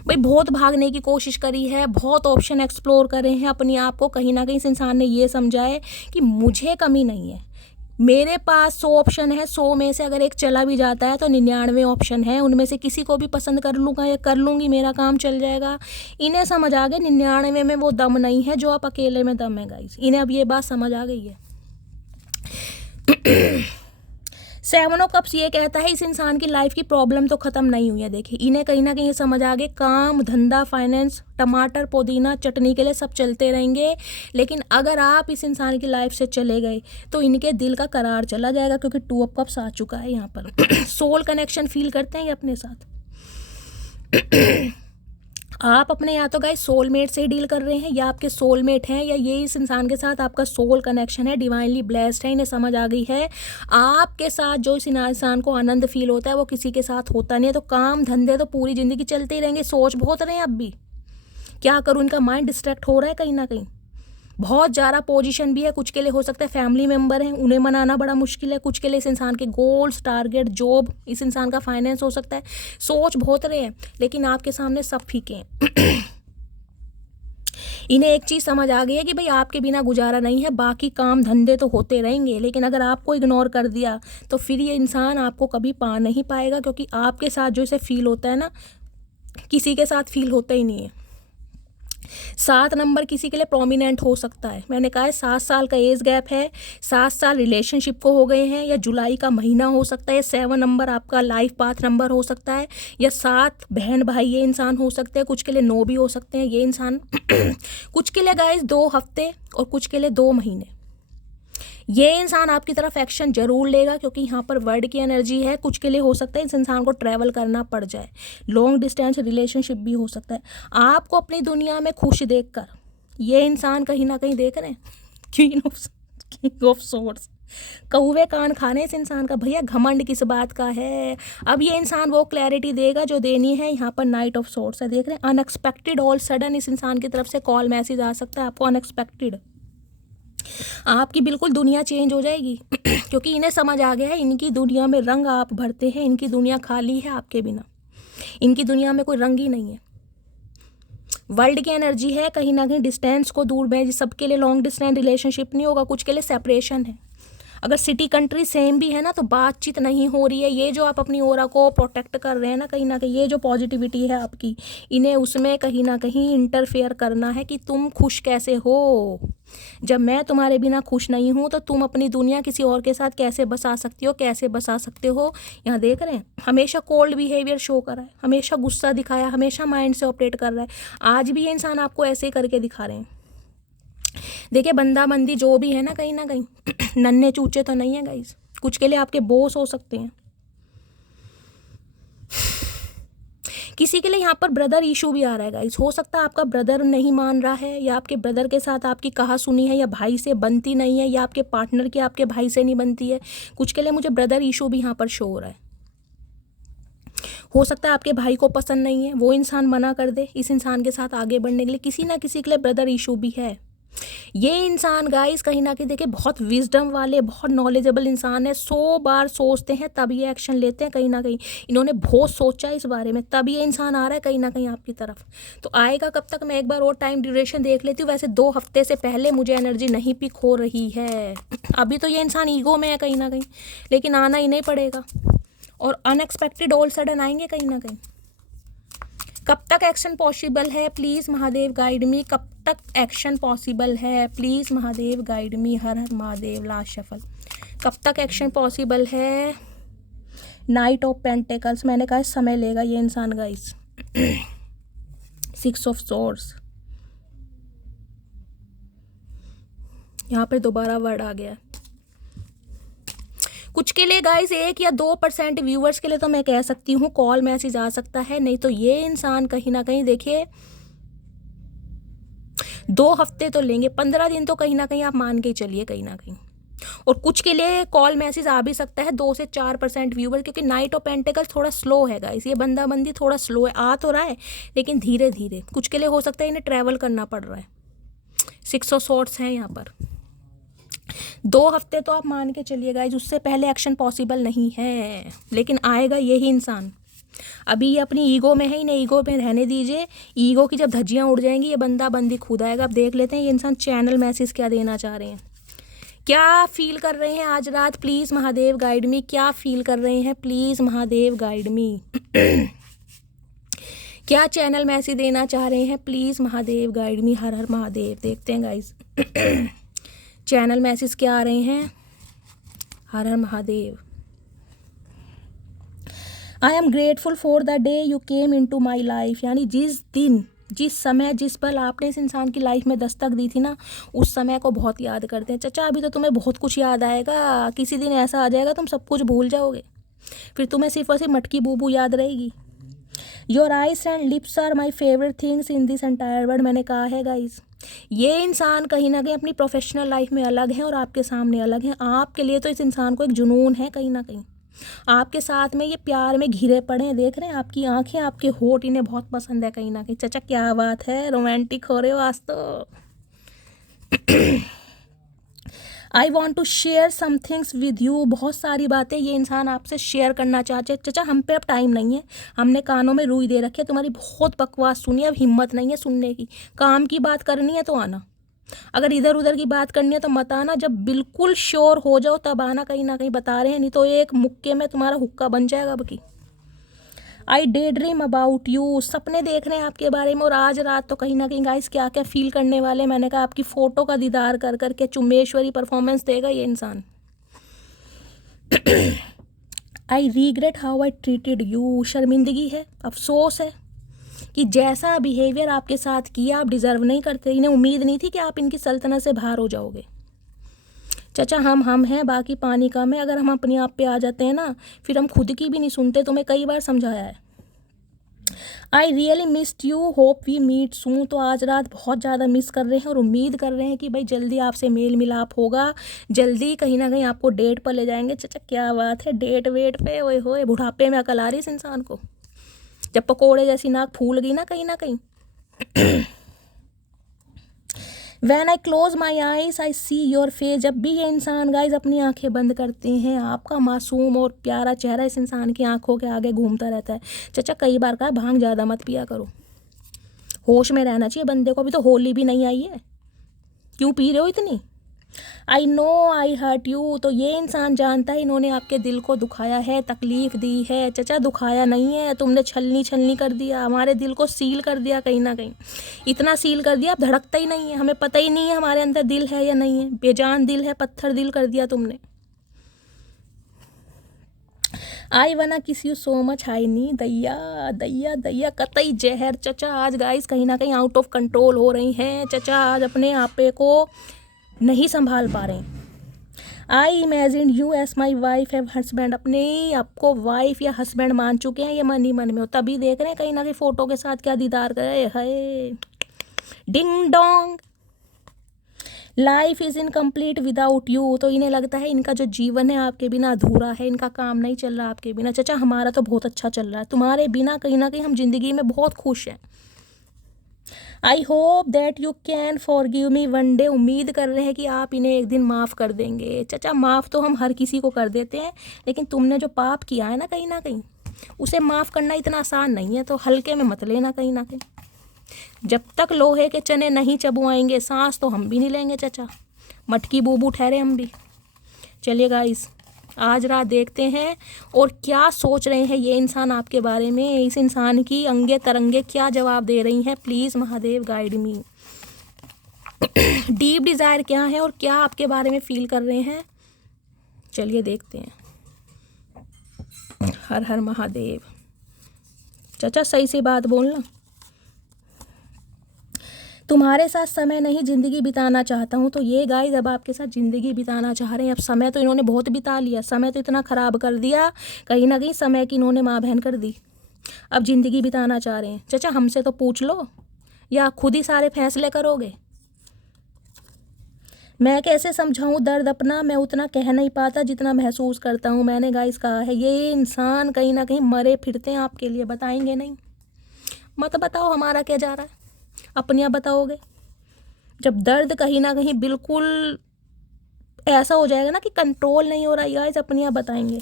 भाई बहुत भागने की कोशिश करी है, बहुत ऑप्शन एक्सप्लोर करे हैं अपने आप को। कहीं ना कहीं इस इंसान ने ये समझा है कि मुझे कमी नहीं है, मेरे पास 100 ऑप्शन है, 100 में से अगर एक चला भी जाता है तो 99 ऑप्शन है, उनमें से किसी को भी पसंद कर लूँगा या कर लूँगी, मेरा काम चल जाएगा। इन्हें समझ आ गया 99 में वो दम नहीं है जो आप अकेले में दम है गाइस। इन्हें अब ये बात समझ आ गई है। 7 ऑफ कप्स ये कहता है इस इंसान की लाइफ की प्रॉब्लम तो ख़त्म नहीं हुई है। देखिए इन्हें कहीं ना कहीं ये समझ आ गए, काम धंधा फाइनेंस टमाटर पुदीना चटनी के लिए सब चलते रहेंगे, लेकिन अगर आप इस इंसान की लाइफ से चले गए तो इनके दिल का करार चला जाएगा, क्योंकि 2 ऑफ कप्स आ चुका है यहाँ पर। सोल कनेक्शन फील करते हैं ये अपने साथ। आप अपने या तो गाइस सोलमेट से ही डील कर रहे हैं, या आपके सोलमेट हैं, या ये इस इंसान के साथ आपका सोल कनेक्शन है, डिवाइनली ब्लेस्ड है। इन्हें समझ आ गई है आपके साथ जो इस इंसान को आनंद फील होता है वो किसी के साथ होता नहीं है। तो काम धंधे तो पूरी ज़िंदगी चलते ही रहेंगे। सोच बहुत रहे हैं अब भी, क्या करूँ, इनका माइंड डिस्ट्रैक्ट हो रहा है कहीं ना कहीं। बहुत ज़्यादा पोजीशन भी है, कुछ के लिए हो सकता है फैमिली मेम्बर हैं, उन्हें मनाना बड़ा मुश्किल है। कुछ के लिए इस इंसान के गोल्स, टारगेट, जॉब, इस इंसान का फाइनेंस हो सकता है। सोच बहुत रहे हैं लेकिन आपके सामने सब फीके हैं। इन्हें एक चीज़ समझ आ गई है कि भाई आपके बिना गुजारा नहीं है, बाकी काम धंधे तो होते रहेंगे, लेकिन अगर आपको इग्नोर कर दिया तो फिर ये इंसान आपको कभी पा नहीं पाएगा, क्योंकि आपके साथ जो इसे फील होता है ना, किसी के साथ फील होता ही नहीं है। 7 नंबर किसी के लिए प्रोमिनेंट हो सकता है। मैंने कहा है 7 साल का एज गैप है, 7 साल रिलेशनशिप को हो गए हैं, या जुलाई का महीना हो सकता है। 7 नंबर आपका लाइफ पाथ नंबर हो सकता है, या 7 बहन भाई ये इंसान हो सकते हैं। कुछ के लिए 9 भी हो सकते हैं ये इंसान। कुछ के लिए गाइस 2 हफ्ते और कुछ के लिए 2 महीने। ये इंसान आपकी तरफ एक्शन जरूर लेगा, क्योंकि यहाँ पर वर्ड की एनर्जी है। कुछ के लिए हो सकता है इस इंसान को ट्रैवल करना पड़ जाए, लॉन्ग डिस्टेंस रिलेशनशिप भी हो सकता है। आपको अपनी दुनिया में खुश देखकर ये इंसान कहीं ना कहीं देख रहे हैं किंग ऑफ सोर्ड्स। कौवे कान खाने इस इंसान का, भैया घमंड किस बात का है। अब ये इंसान वो क्लैरिटी देगा जो देनी है। यहाँ पर नाइट ऑफ सोर्ड्स है, देख रहे हैं। अनएक्सपेक्टेड ऑल सडन इस इंसान की तरफ से कॉल मैसेज आ सकता है आपको, अनएक्सपेक्टेड। आपकी बिल्कुल दुनिया चेंज हो जाएगी क्योंकि इन्हें समझ आ गया है इनकी दुनिया में रंग आप भरते हैं, इनकी दुनिया खाली है आपके बिना, इनकी दुनिया में कोई रंग ही नहीं है। वर्ल्ड की एनर्जी है, कहीं ना कहीं डिस्टेंस को दूर में। सबके लिए लॉन्ग डिस्टेंस रिलेशनशिप नहीं होगा, कुछ के लिए सेपरेशन है। अगर सिटी कंट्री सेम भी है ना तो बातचीत नहीं हो रही है। ये जो आप अपनी ओरा को प्रोटेक्ट कर रहे हैं ना कहीं ये जो पॉजिटिविटी है आपकी, इन्हें उसमें कहीं ना कहीं इंटरफेयर करना है कि तुम खुश कैसे हो। जब मैं तुम्हारे बिना खुश नहीं हूँ तो तुम अपनी दुनिया किसी और के साथ कैसे बसा सकती हो, कैसे बसा सकते हो। यहाँ देख रहे हैं हमेशा कोल्ड बिहेवियर शो कर रहा है, हमेशा गुस्सा दिखाया, हमेशा माइंड से ऑपरेट कर रहा है। आज भी ये इंसान आपको ऐसे ही करके दिखा रहे हैं। देखिए बंदी जो भी है ना कहीं नन्हे चूचे तो नहीं है गाइस। कुछ के लिए आपके बॉस हो सकते हैं, किसी के लिए यहाँ पर ब्रदर इशू भी आ रहा है गाइस। हो सकता है आपका ब्रदर नहीं मान रहा है, या आपके ब्रदर के साथ आपकी कहा सुनी है, या भाई से बनती नहीं है, या आपके पार्टनर की आपके भाई से नहीं बनती है। कुछ के लिए मुझे ब्रदर इशू भी यहाँ पर शो हो रहा है। हो सकता है आपके भाई को पसंद नहीं है, वो इंसान मना कर दे इस इंसान के साथ आगे बढ़ने के लिए। किसी ना किसी के लिए ब्रदर इशू भी है। ये इंसान गाइस कहीं ना कहीं देखिए बहुत विजडम वाले, बहुत नॉलेजेबल इंसान है। 100 बार सोचते हैं तब ये एक्शन लेते हैं। कहीं ना कहीं इन्होंने बहुत सोचा इस बारे में, तब ये इंसान आ रहा है कहीं ना कहीं आपकी तरफ। तो आएगा कब तक, मैं एक बार और टाइम ड्यूरेशन देख लेती हूँ। वैसे 2 हफ्ते से पहले मुझे एनर्जी नहीं पिक हो रही है। अभी तो ये इंसान ईगो में है कहीं ना कहीं, लेकिन आना ही नहीं पड़ेगा। और अनएक्सपेक्टेड ऑल सडन आएंगे कहीं ना कहीं। कब तक एक्शन पॉसिबल है, प्लीज़ महादेव गाइड मी। कब तक एक्शन पॉसिबल है, please Mahadev guide me. Har Har Mahadev. Last shuffle. कब तक एक्शन पॉसिबल है। Night of pentacles. मैंने कहा समय लेगा ये इंसान गाइस। 6 of swords. यहाँ पे दोबारा वर्ड आ गया। कुछ के लिए गाइस 1 या 2% व्यूवर्स के लिए तो मैं कह सकती हूँ कॉल मैसेज आ सकता है। नहीं तो ये इंसान कहीं ना कहीं देखिए 2 हफ्ते तो लेंगे, 15 दिन तो कहीं ना कहीं आप मान के चलिए कहीं ना कहीं। और कुछ के लिए कॉल मैसेज आ भी सकता है 2 से 4% व्यूवर, क्योंकि नाइट ऑफ पेंटिकल्स थोड़ा स्लो है गाइस। ये बंदी थोड़ा स्लो है, आ तो रहा है लेकिन धीरे धीरे। कुछ के लिए हो सकता है इन्हें ट्रैवल करना पड़ रहा है। 6 ऑफ सोर्ड्स हैं यहाँ पर। 2 हफ्ते तो आप मान के चलिए गाइस, उससे पहले एक्शन पॉसिबल नहीं है। लेकिन आएगा यही इंसान। अभी ये अपनी ईगो में है, इन्हें ईगो में रहने दीजिए। ईगो की जब धज्जियाँ उड़ जाएंगी ये बंदी खुद आएगा। अब देख लेते हैं ये इंसान चैनल मैसेज क्या देना चाह रहे हैं, क्या फील कर रहे हैं आज रात। प्लीज़ महादेव गाइड मी। क्या फील कर रहे हैं, प्लीज़ महादेव गाइड मी। क्या चैनल मैसेज देना चाह रहे हैं, please Mahadev guide me. Har Har Mahadev. देखते हैं गाइस चैनल मैसेज क्या आ रहे हैं। Har Har Mahadev. I am grateful for the day you came into my life. यानी जिस दिन, जिस समय, जिस पल आपने इस इंसान की लाइफ में दस्तक दी थी ना, उस समय को बहुत याद करते हैं। चाचा अभी तो तुम्हें बहुत कुछ याद आएगा, किसी दिन ऐसा आ जाएगा तुम सब कुछ भूल जाओगे, फिर तुम्हें सिर्फ और सिर्फ मटकी बूबू याद रहेगी। Your eyes and lips are my favourite things in this entire world. मैंने कहा है गाइज ये इंसान कहीं ना कहीं अपनी प्रोफेशनल लाइफ में अलग है और आपके सामने अलग है। आपके लिए तो इस इंसान को एक जुनून है कहीं ना कहीं। आपके साथ में ये प्यार में घिरे पड़े हैं। देख रहे हैं आपकी आंखें, आपके होठ इन्हें बहुत पसंद है कहीं ना कहीं। चाचा क्या बात है, रोमांटिक हो रहे हो आज तो। I want to share some things with you. बहुत सारी बातें ये इंसान आपसे शेयर करना चाहते हैं। चाचा हम पे अब टाइम नहीं है, हमने कानों में रुई दे रखी है, तुम्हारी बहुत बकवास सुनी, अब हिम्मत नहीं है सुनने की। काम की बात करनी है तो आना, अगर इधर उधर की बात करनी है तो मत आना। जब बिल्कुल श्योर हो जाओ तब आना, कहीं ना कहीं बता रहे हैं, नहीं तो एक मुक्के में तुम्हारा हुक्का बन जाएगा अब की। आई डे ड्रीम अबाउट यू, सपने देख रहे हैं आपके बारे में, और आज रात तो कहीं ना कहीं गाइस क्या क्या फील करने वाले हैं। मैंने कहा आपकी फ़ोटो का दीदार कर करके चुम्बेश्वरी परफॉर्मेंस देगा ये इंसान। आई रीग्रेट हाउ आई ट्रीटेड यू, शर्मिंदगी है, अफसोस है कि जैसा बिहेवियर आपके साथ किया आप डिज़र्व नहीं करते। इन्हें उम्मीद नहीं थी कि आप इनकी सल्तनत से बाहर हो जाओगे। चाचा हम हैं, बाकी पानी कम है। अगर हम अपने आप पे आ जाते हैं ना, फिर हम खुद की भी नहीं सुनते। तुम्हें कई बार समझाया है। I really missed you, hope we meet soon, तो आज रात बहुत ज़्यादा मिस कर रहे हैं और उम्मीद कर रहे हैं कि भाई जल्दी आपसे मेल मिलाप होगा, जल्दी कहीं ना कहीं आपको डेट पर ले जाएंगे। चाचा क्या बात है, डेट वेट पे, ओए होए, बुढ़ापे में अकल आ रही इस इंसान को। जब पकोड़े जैसी नाक फूल गई ना कहीं ना कहीं। When I close my eyes I see your face, जब भी ये इंसान गाइज अपनी आंखें बंद करते हैं, आपका मासूम और प्यारा चेहरा इस इंसान की आंखों के आगे घूमता रहता है। चाचा कई बार कहा भांग ज़्यादा मत पिया करो, होश में रहना चाहिए बंदे को। अभी तो होली भी नहीं आई है, क्यों पी रहे हो इतनी। I know I hurt you, तो ये इंसान जानता है इन्होंने आपके दिल को दुखाया है, तकलीफ़ दी है। चाचा दुखाया नहीं है, तुमने छलनी कर दिया, हमारे दिल को सील कर दिया कहीं ना कहीं। इतना सील कर दिया अब धड़कता ही नहीं है, हमें पता ही नहीं है हमारे अंदर दिल है या नहीं है। बेजान दिल है, पत्थर दिल कर दिया तुमने। आई वना किस यू सो मच, हाई नी दैया दैया दैया, कतई जहर। चाचा आज गाइस कहीं ना कहीं आउट ऑफ कंट्रोल हो रही हैं। चाचा आज अपने आपे को नहीं संभाल पा रहे। I imagine you as my wife and husband, अपने आपको वाइफ या हस्बैंड मान चुके हैं ये मन ही मन में हो, तभी देख रहे हैं कहीं ना कहीं फ़ोटो के साथ क्या दीदार करे। Hi ding dong, life is incomplete without you, तो इन्हें लगता है इनका जो जीवन है आपके बिना अधूरा है, इनका काम नहीं चल रहा आपके बिना। चाचा हमारा तो बहुत अच्छा चल रहा है, तुम्हारे बिना कहीं ना कहीं हम जिंदगी में बहुत खुश हैं। I hope that you can forgive me one day, उम्मीद कर रहे हैं कि आप इन्हें एक दिन माफ़ कर देंगे। चाचा माफ़ तो हम हर किसी को कर देते हैं, लेकिन तुमने जो पाप किया है ना कहीं उसे माफ़ करना इतना आसान नहीं है, तो हल्के में मत लेना कहीं ना कहीं। जब तक लोहे के चने नहीं चबुआएंगे सांस तो हम भी नहीं लेंगे चाचा, मटकी बूबू ठहरे हम भी। चलिए गाइस आज रात देखते हैं और क्या सोच रहे हैं ये इंसान आपके बारे में, इस इंसान की अंगे तरंगे क्या जवाब दे रही हैं। Please Mahadev guide me. Deep desire क्या है और क्या आपके बारे में फील कर रहे हैं, चलिए देखते हैं। हर हर महादेव। चाचा सही से बात बोलना, तुम्हारे साथ समय नहीं ज़िंदगी बिताना चाहता हूँ। तो ये गाइस अब आपके साथ ज़िंदगी बिताना चाह रहे हैं। अब समय तो इन्होंने बहुत बिता लिया, समय तो इतना ख़राब कर दिया, कहीं ना कहीं समय की इन्होंने माँ बहन कर दी। अब ज़िंदगी बिताना चाह रहे हैं। चाचा हमसे तो पूछ लो, या खुद ही सारे फैसले करोगे। मैं कैसे समझाऊँ दर्द अपना, मैं उतना कह नहीं पाता जितना महसूस करता हूँ। मैंने गाइस कहा है ये इंसान कहीं ना कहीं मरे फिरते हैं आपके लिए, बताएंगे नहीं। मत बताओ हमारा क्या जा रहा है, अपने आप बताओगे। जब दर्द कहीं ना कहीं बिल्कुल ऐसा हो जाएगा ना कि कंट्रोल नहीं हो रहा, गाइस अपने आप बताएंगे।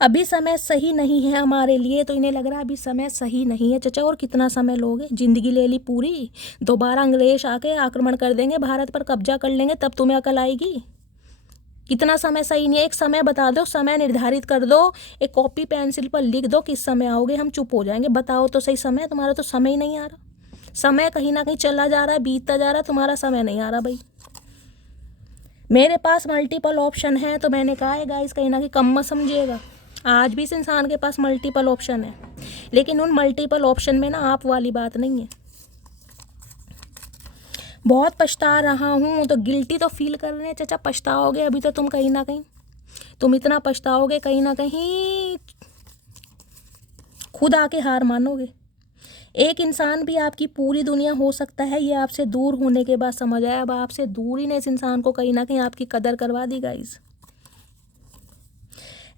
अभी समय सही नहीं है हमारे लिए, तो इन्हें लग रहा है अभी समय सही नहीं है। चाचा और कितना समय लोगे, ज़िंदगी ले ली पूरी, दोबारा अंग्रेज आके आक्रमण कर देंगे, भारत पर कब्जा कर लेंगे, तब तुम्हें अकल आएगी। कितना समय सही नहीं है, एक समय बता दो, समय निर्धारित कर दो, एक कॉपी पेंसिल पर लिख दो किस समय आओगे, हम चुप हो जाएंगे। बताओ तो सही समय, तुम्हारा तो समय ही नहीं आ रहा। समय कहीं ना कहीं चला जा रहा है, बीतता जा रहा है, तुम्हारा समय नहीं आ रहा भाई। मेरे पास मल्टीपल ऑप्शन है, तो मैंने कहा है गाइस कहीं ना कहीं कम मत समझिएगा। आज भी इस इंसान के पास मल्टीपल ऑप्शन है, लेकिन उन मल्टीपल ऑप्शन में ना आप वाली बात नहीं है। बहुत पछता रहा हूँ, तो गिल्टी तो फील कर रहे हैं। चाचा पछताओगे अभी तो तुम कहीं ना कहीं, तुम इतना पछताओगे कहीं ना कहीं खुद आके हार मानोगे। एक इंसान भी आपकी पूरी दुनिया हो सकता है, ये आपसे दूर होने के बाद समझ आया। अब आपसे दूरी ने इस इंसान को कहीं ना कहीं आपकी कदर करवा दी guys.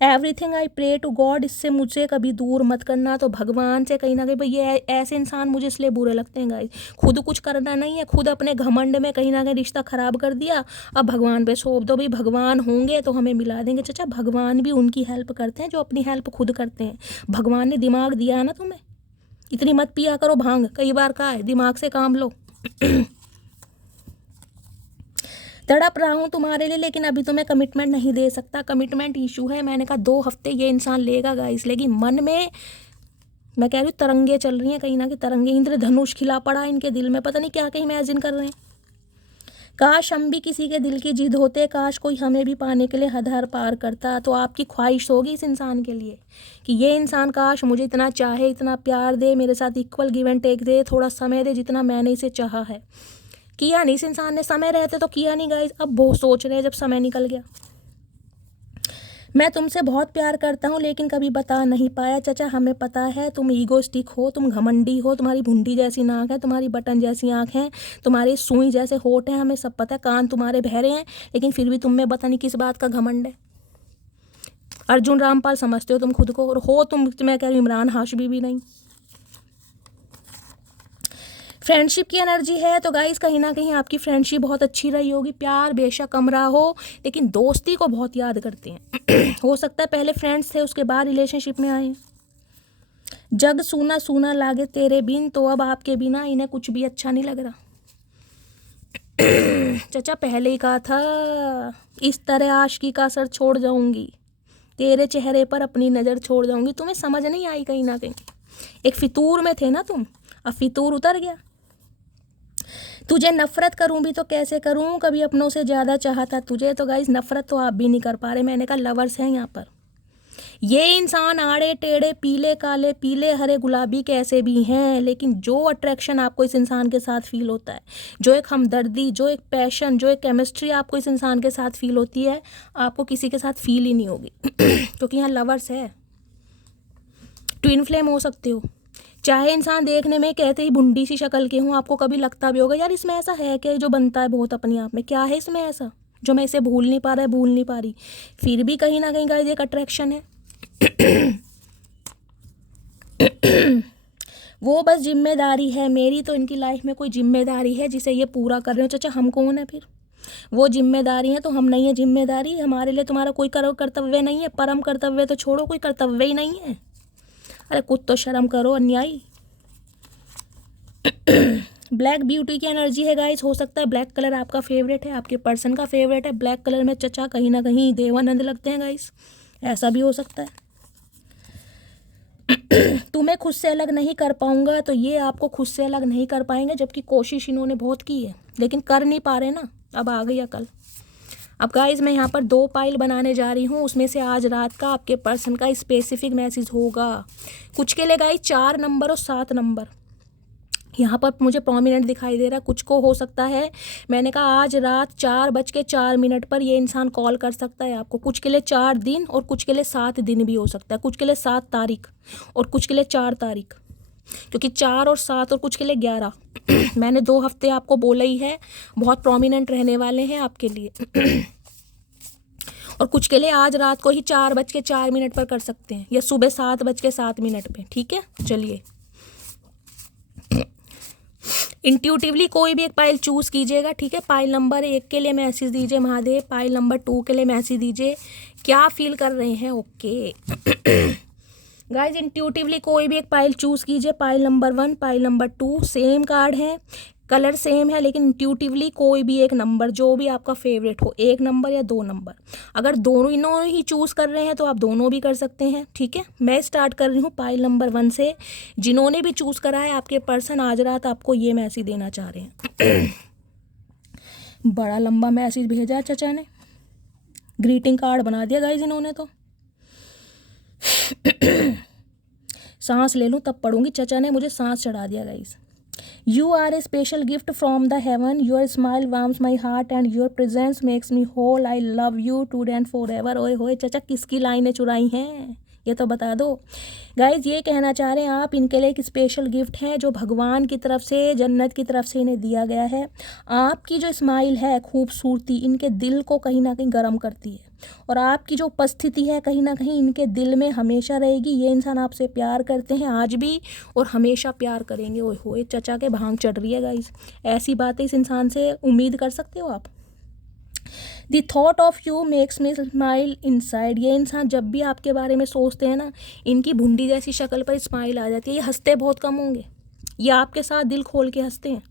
Everything I pray to God, इससे मुझे कभी दूर मत करना। तो भगवान से कहीं ना कहीं भाई ये ऐसे इंसान मुझे इसलिए बुरे लगते हैं गाइस, खुद कुछ करना नहीं है, खुद अपने घमंड में कहीं ना कहीं रिश्ता ख़राब कर दिया, अब भगवान पे सौंप दो। भाई भगवान होंगे तो हमें मिला देंगे। चाचा भगवान भी उनकी हेल्प करते हैं जो अपनी हेल्प खुद करते हैं। भगवान ने दिमाग दिया है ना तुम्हें, इतनी मत पिया करो भांग, कई बार कहा है दिमाग से काम लो। तड़प रहा हूँ तुम्हारे लिए, लेकिन अभी तो मैं कमिटमेंट नहीं दे सकता, कमिटमेंट इशू है। मैंने कहा 2 हफ्ते ये इंसान लेगा गाइस, लेकिन मन में मैं कह रही हूँ तरंगे चल रही हैं, कहीं ना कहीं तरंगे, इंद्रधनुष खिला पड़ा है इनके दिल में, पता नहीं क्या क्या इमेजिन कर रहे हैं। काश हम भी किसी के दिल की जिद होते, काश कोई हमें भी पाने के लिए हद हर पार करता। तो आपकी ख्वाहिश होगी इस इंसान के लिए कि ये इंसान काश मुझे इतना चाहे, इतना प्यार दे, मेरे साथ इक्वल गिव एंड टेक दे, थोड़ा समय दे जितना मैंने इसे चाहा है। किया नहीं इस इंसान ने, समय रहते तो किया नहीं गाइस, अब बहुत सोच रहे हैं जब समय निकल गया। मैं तुमसे बहुत प्यार करता हूँ लेकिन कभी बता नहीं पाया। चाचा हमें पता है तुम ईगोस्टिक हो, तुम घमंडी हो, तुम्हारी भुंडी जैसी नाक है, तुम्हारी बटन जैसी आँख हैं, तुम्हारे सुई जैसे होठ हैं, हमें सब पता है, कान तुम्हारे बहरे हैं, लेकिन फिर भी तुम में पता नहीं किस बात का घमंड है। अर्जुन रामपाल समझते हो तुम खुद को, और हो तुम, मैं कह रही हूँ इमरान हाशमी भी नहीं। फ्रेंडशिप की एनर्जी है तो गाइस कहीं ना कहीं आपकी फ्रेंडशिप बहुत अच्छी रही होगी। प्यार बेशक कम रहा हो, लेकिन दोस्ती को बहुत याद करते हैं। हो सकता है पहले फ्रेंड्स थे, उसके बाद रिलेशनशिप में आए। जग सूना सूना लागे तेरे बिन, तो अब आपके बिना इन्हें कुछ भी अच्छा नहीं लग रहा। चाचा पहले ही कहा था, इस तरह आशिकी का असर छोड़ जाऊंगी, तेरे चेहरे पर अपनी नज़र छोड़ जाऊंगी। तुम्हें समझ नहीं आई कहीं ना कहीं, एक फितूर में थे ना तुम, अब फितूर उतर गया। तुझे नफरत करूं भी तो कैसे करूं, कभी अपनों से ज़्यादा चाहता तुझे। तो गाइस नफरत तो आप भी नहीं कर पा रहे। मैंने कहा लवर्स हैं यहाँ पर। ये इंसान आड़े टेढ़े, पीले काले, पीले हरे, गुलाबी कैसे भी हैं, लेकिन जो अट्रैक्शन आपको इस इंसान के साथ फील होता है, जो एक हमदर्दी, जो एक पैशन, जो एक केमिस्ट्री आपको इस इंसान के साथ फील होती है, आपको किसी के साथ फील ही नहीं होगी। क्योंकि यहाँ लवर्स है। ट्विन फ्लेम हो सकते हो, चाहे इंसान देखने में कहते ही भुंडी सी शक्ल के हों, आपको कभी लगता भी होगा यार इसमें ऐसा है क्या जो बनता है बहुत अपने आप में, क्या है इसमें ऐसा जो मैं इसे भूल नहीं पा रहा है, भूल नहीं पा रही। फिर भी कहीं ना कहीं गाइस एक अट्रैक्शन है। वो बस जिम्मेदारी है मेरी, तो इनकी लाइफ में कोई जिम्मेदारी है जिसे ये पूरा कर रहे हो। चाचा हम कौन है फिर? वो जिम्मेदारी है तो हम नहीं है जिम्मेदारी। हमारे लिए तुम्हारा कोई कर्तव्य नहीं है, परम कर्तव्य तो छोड़ो, कोई कर्तव्य ही नहीं है। अरे कुछ तो शर्म करो अन्यायी। ब्लैक ब्यूटी की एनर्जी है गाइस। हो सकता है ब्लैक कलर आपका फेवरेट है, आपके पर्सन का फेवरेट है। ब्लैक कलर में चचा कहीं ना कहीं देवानंद लगते हैं गाइस, ऐसा भी हो सकता है। तुम्हें खुद से अलग नहीं कर पाऊंगा, तो ये आपको खुद से अलग नहीं कर पाएंगे, जबकि कोशिश इन्होंने बहुत की है लेकिन कर नहीं पा रहे ना। अब आ गई अकल। अब गाइस मैं यहाँ पर 2 पाइल बनाने जा रही हूँ, उसमें से आज रात का आपके पर्सन का स्पेसिफिक मैसेज होगा। कुछ के लिए गाइस 4 नंबर और 7 नंबर यहाँ पर मुझे प्रोमिनेंट दिखाई दे रहा है। कुछ को हो सकता है, मैंने कहा आज रात 4:04 पर ये इंसान कॉल कर सकता है आपको। कुछ के लिए 4 दिन और कुछ के लिए 7 दिन भी हो सकता है। कुछ के लिए 7 तारीख और कुछ के लिए 4 तारीख, क्योंकि 4 और 7 और कुछ के लिए 11। मैंने 2 हफ्ते आपको बोला ही है, बहुत प्रोमिनेंट रहने वाले हैं आपके लिए। और कुछ के लिए आज रात को ही 4:04 पर कर सकते हैं, या सुबह 7:07 पे। ठीक है, चलिए इंट्यूटिवली कोई भी एक पाइल चूज़ कीजिएगा। ठीक है, पाइल नंबर 1 के लिए मैसेज दीजिए महादेव, पाइल नंबर 2 के लिए मैसेज दीजिए, क्या फील कर रहे हैं। ओके गाइज इंट्यूटिवली कोई भी एक पाइल चूज़ कीजिए। Pile number 1, pile number 2 same card है, कलर सेम है, लेकिन इंट्यूटिवली कोई भी एक नंबर जो भी आपका फेवरेट हो, 1 नंबर या 2 नंबर। अगर दोनों ही चूज़ कर रहे हैं तो आप दोनों भी कर सकते हैं। ठीक है, मैं स्टार्ट कर रही हूँ पाइल नंबर 1 से। जिन्होंने भी चूज़ करा है, आपके पर्सन आज रात आपको ये मैसेज देना चाह रहे हैं। बड़ा लंबा मैसेज भेजा चचा ने, ग्रीटिंग कार्ड बना दिया गाइज इन्होंने तो। सांस ले लूँ तब पढ़ूंगी, चचा ने मुझे सांस चढ़ा दिया guys. You are a special gift from the heaven. Your smile warms my heart and your presence makes me whole. I love you today and forever. ओए होए चचा किसकी लाइनें चुराई हैं ये तो बता दो। गाइज ये कहना चाह रहे हैं आप इनके लिए एक स्पेशल गिफ्ट है जो भगवान की तरफ से, जन्नत की तरफ से इन्हें दिया गया है। आपकी जो स्माइल है, खूबसूरती इनके दिल को कहीं ना कहीं गर्म करती है, और आपकी जो उपस्थिति है कहीं ना कहीं इनके दिल में हमेशा रहेगी। ये इंसान आपसे प्यार करते हैं आज भी और हमेशा प्यार करेंगे। ओए होए चचा के भांग चढ़ रही है गाइज। ऐसी बातें इस इंसान से उम्मीद कर सकते हो आप। The thought of you makes me smile inside. ये इंसान जब भी आपके बारे में सोचते हैं ना, इनकी भुंडी जैसी शक्ल पर स्माइल आ जाती है। ये हंसते बहुत कम होंगे, ये आपके साथ दिल खोल के हंसते हैं।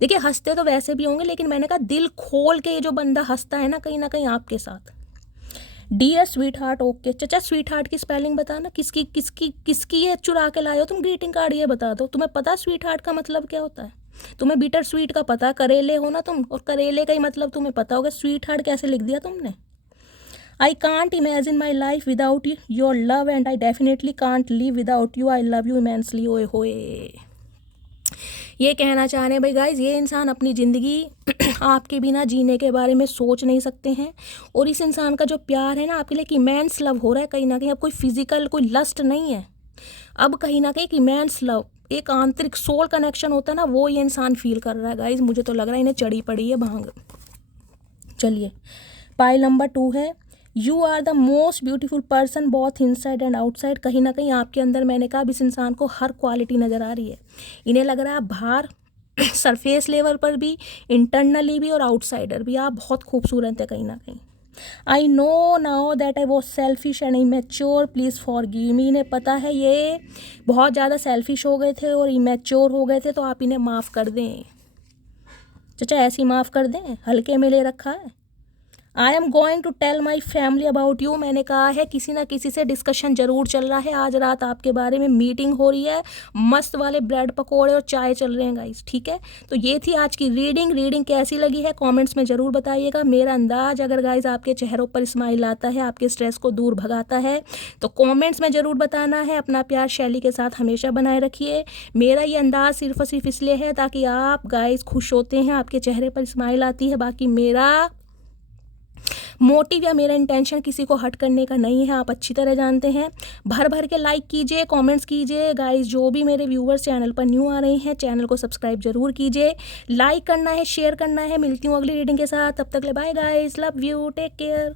देखिए हंसते तो वैसे भी होंगे, लेकिन मैंने कहा दिल खोल के ये जो बंदा हंसता है ना कहीं आपके साथ। डियर स्वीट हार्ट, ओके चचा स्वीट हार्ट की स्पेलिंग बताना, किसकी किसकी किसकी ये चुरा के लाए हो तुम ग्रीटिंग कार्ड, ये बता दो। तुम्हें पता स्वीट हार्ट का मतलब क्या होता है? तुम्हें बीटर स्वीट का पता, करेले हो ना तुम, और करेले का ही मतलब तुम्हें पता होगा। स्वीट हार्ट कैसे लिख दिया तुमने? I can't imagine my life without your love and I definitely can't live without you, I love you immensely. ओए होए, ये कहना चाह रहे हैं भाई गाइज, ये इंसान अपनी ज़िंदगी आपके बिना जीने के बारे में सोच नहीं सकते हैं। और इस इंसान का जो प्यार है ना आपके लिए, कि इमेंस लव हो रहा है कहीं ना कहीं। अब कोई फिजिकल कोई लस्ट नहीं है, अब कहीं ना कहीं इमेंस लव, एक आंतरिक सोल कनेक्शन होता है ना, वो ये इंसान फील कर रहा है गाइज। मुझे तो लग रहा है इन्हें चढ़ी पड़ी है भांग। चलिए पाइल नंबर 2 है, you are the most beautiful person both inside and outside. कहीं ना कहीं आपके अंदर, मैंने कहा, अब इस इंसान को हर क्वालिटी नज़र आ रही है। इन्हें लग रहा है आप बाहर सरफेस लेवल पर भी, इंटरनली भी और आउटसाइडर भी आप बहुत खूबसूरत है कहीं ना कहीं। I know now that I was selfish and immature, please forgive me. इन्हें पता है ये बहुत ज़्यादा सेल्फिश हो गए थे और इमेच्योर हो गए थे, तो आप इन्हें माफ़ कर दें चाचा, ऐसी माफ़ कर दें, हल्के में ले रखा है। I am going to tell my family about you. मैंने कहा है किसी ना किसी से डिस्कशन जरूर चल रहा है, आज रात आपके बारे में मीटिंग हो रही है, मस्त वाले ब्रेड पकौड़े और चाय चल रहे हैं गाइस, ठीक है। तो ये थी आज की रीडिंग कैसी लगी है कमेंट्स में ज़रूर बताइएगा। मेरा अंदाज अगर गाइस आपके चेहरों पर स्माइल आता है, आपके स्ट्रेस को दूर भगाता है, तो कॉमेंट्स में ज़रूर बताना है। अपना प्यार शैली के साथ हमेशा बनाए रखिए। मेरा ये अंदाज सिर्फ और सिर्फ इसलिए है ताकि आप गाइस खुश होते हैं, आपके चेहरे पर स्माइल आती है। बाकी मेरा मोटिव या मेरा इंटेंशन किसी को हर्ट करने का नहीं है, आप अच्छी तरह जानते हैं। भर भर के लाइक कीजिए, कमेंट्स कीजिए गाइस। जो भी मेरे व्यूवर्स चैनल पर न्यू आ रहे हैं, चैनल को सब्सक्राइब जरूर कीजिए, लाइक करना है, शेयर करना है। मिलती हूँ अगली रीडिंग के साथ, तब तक ले bye guys, love you, take care.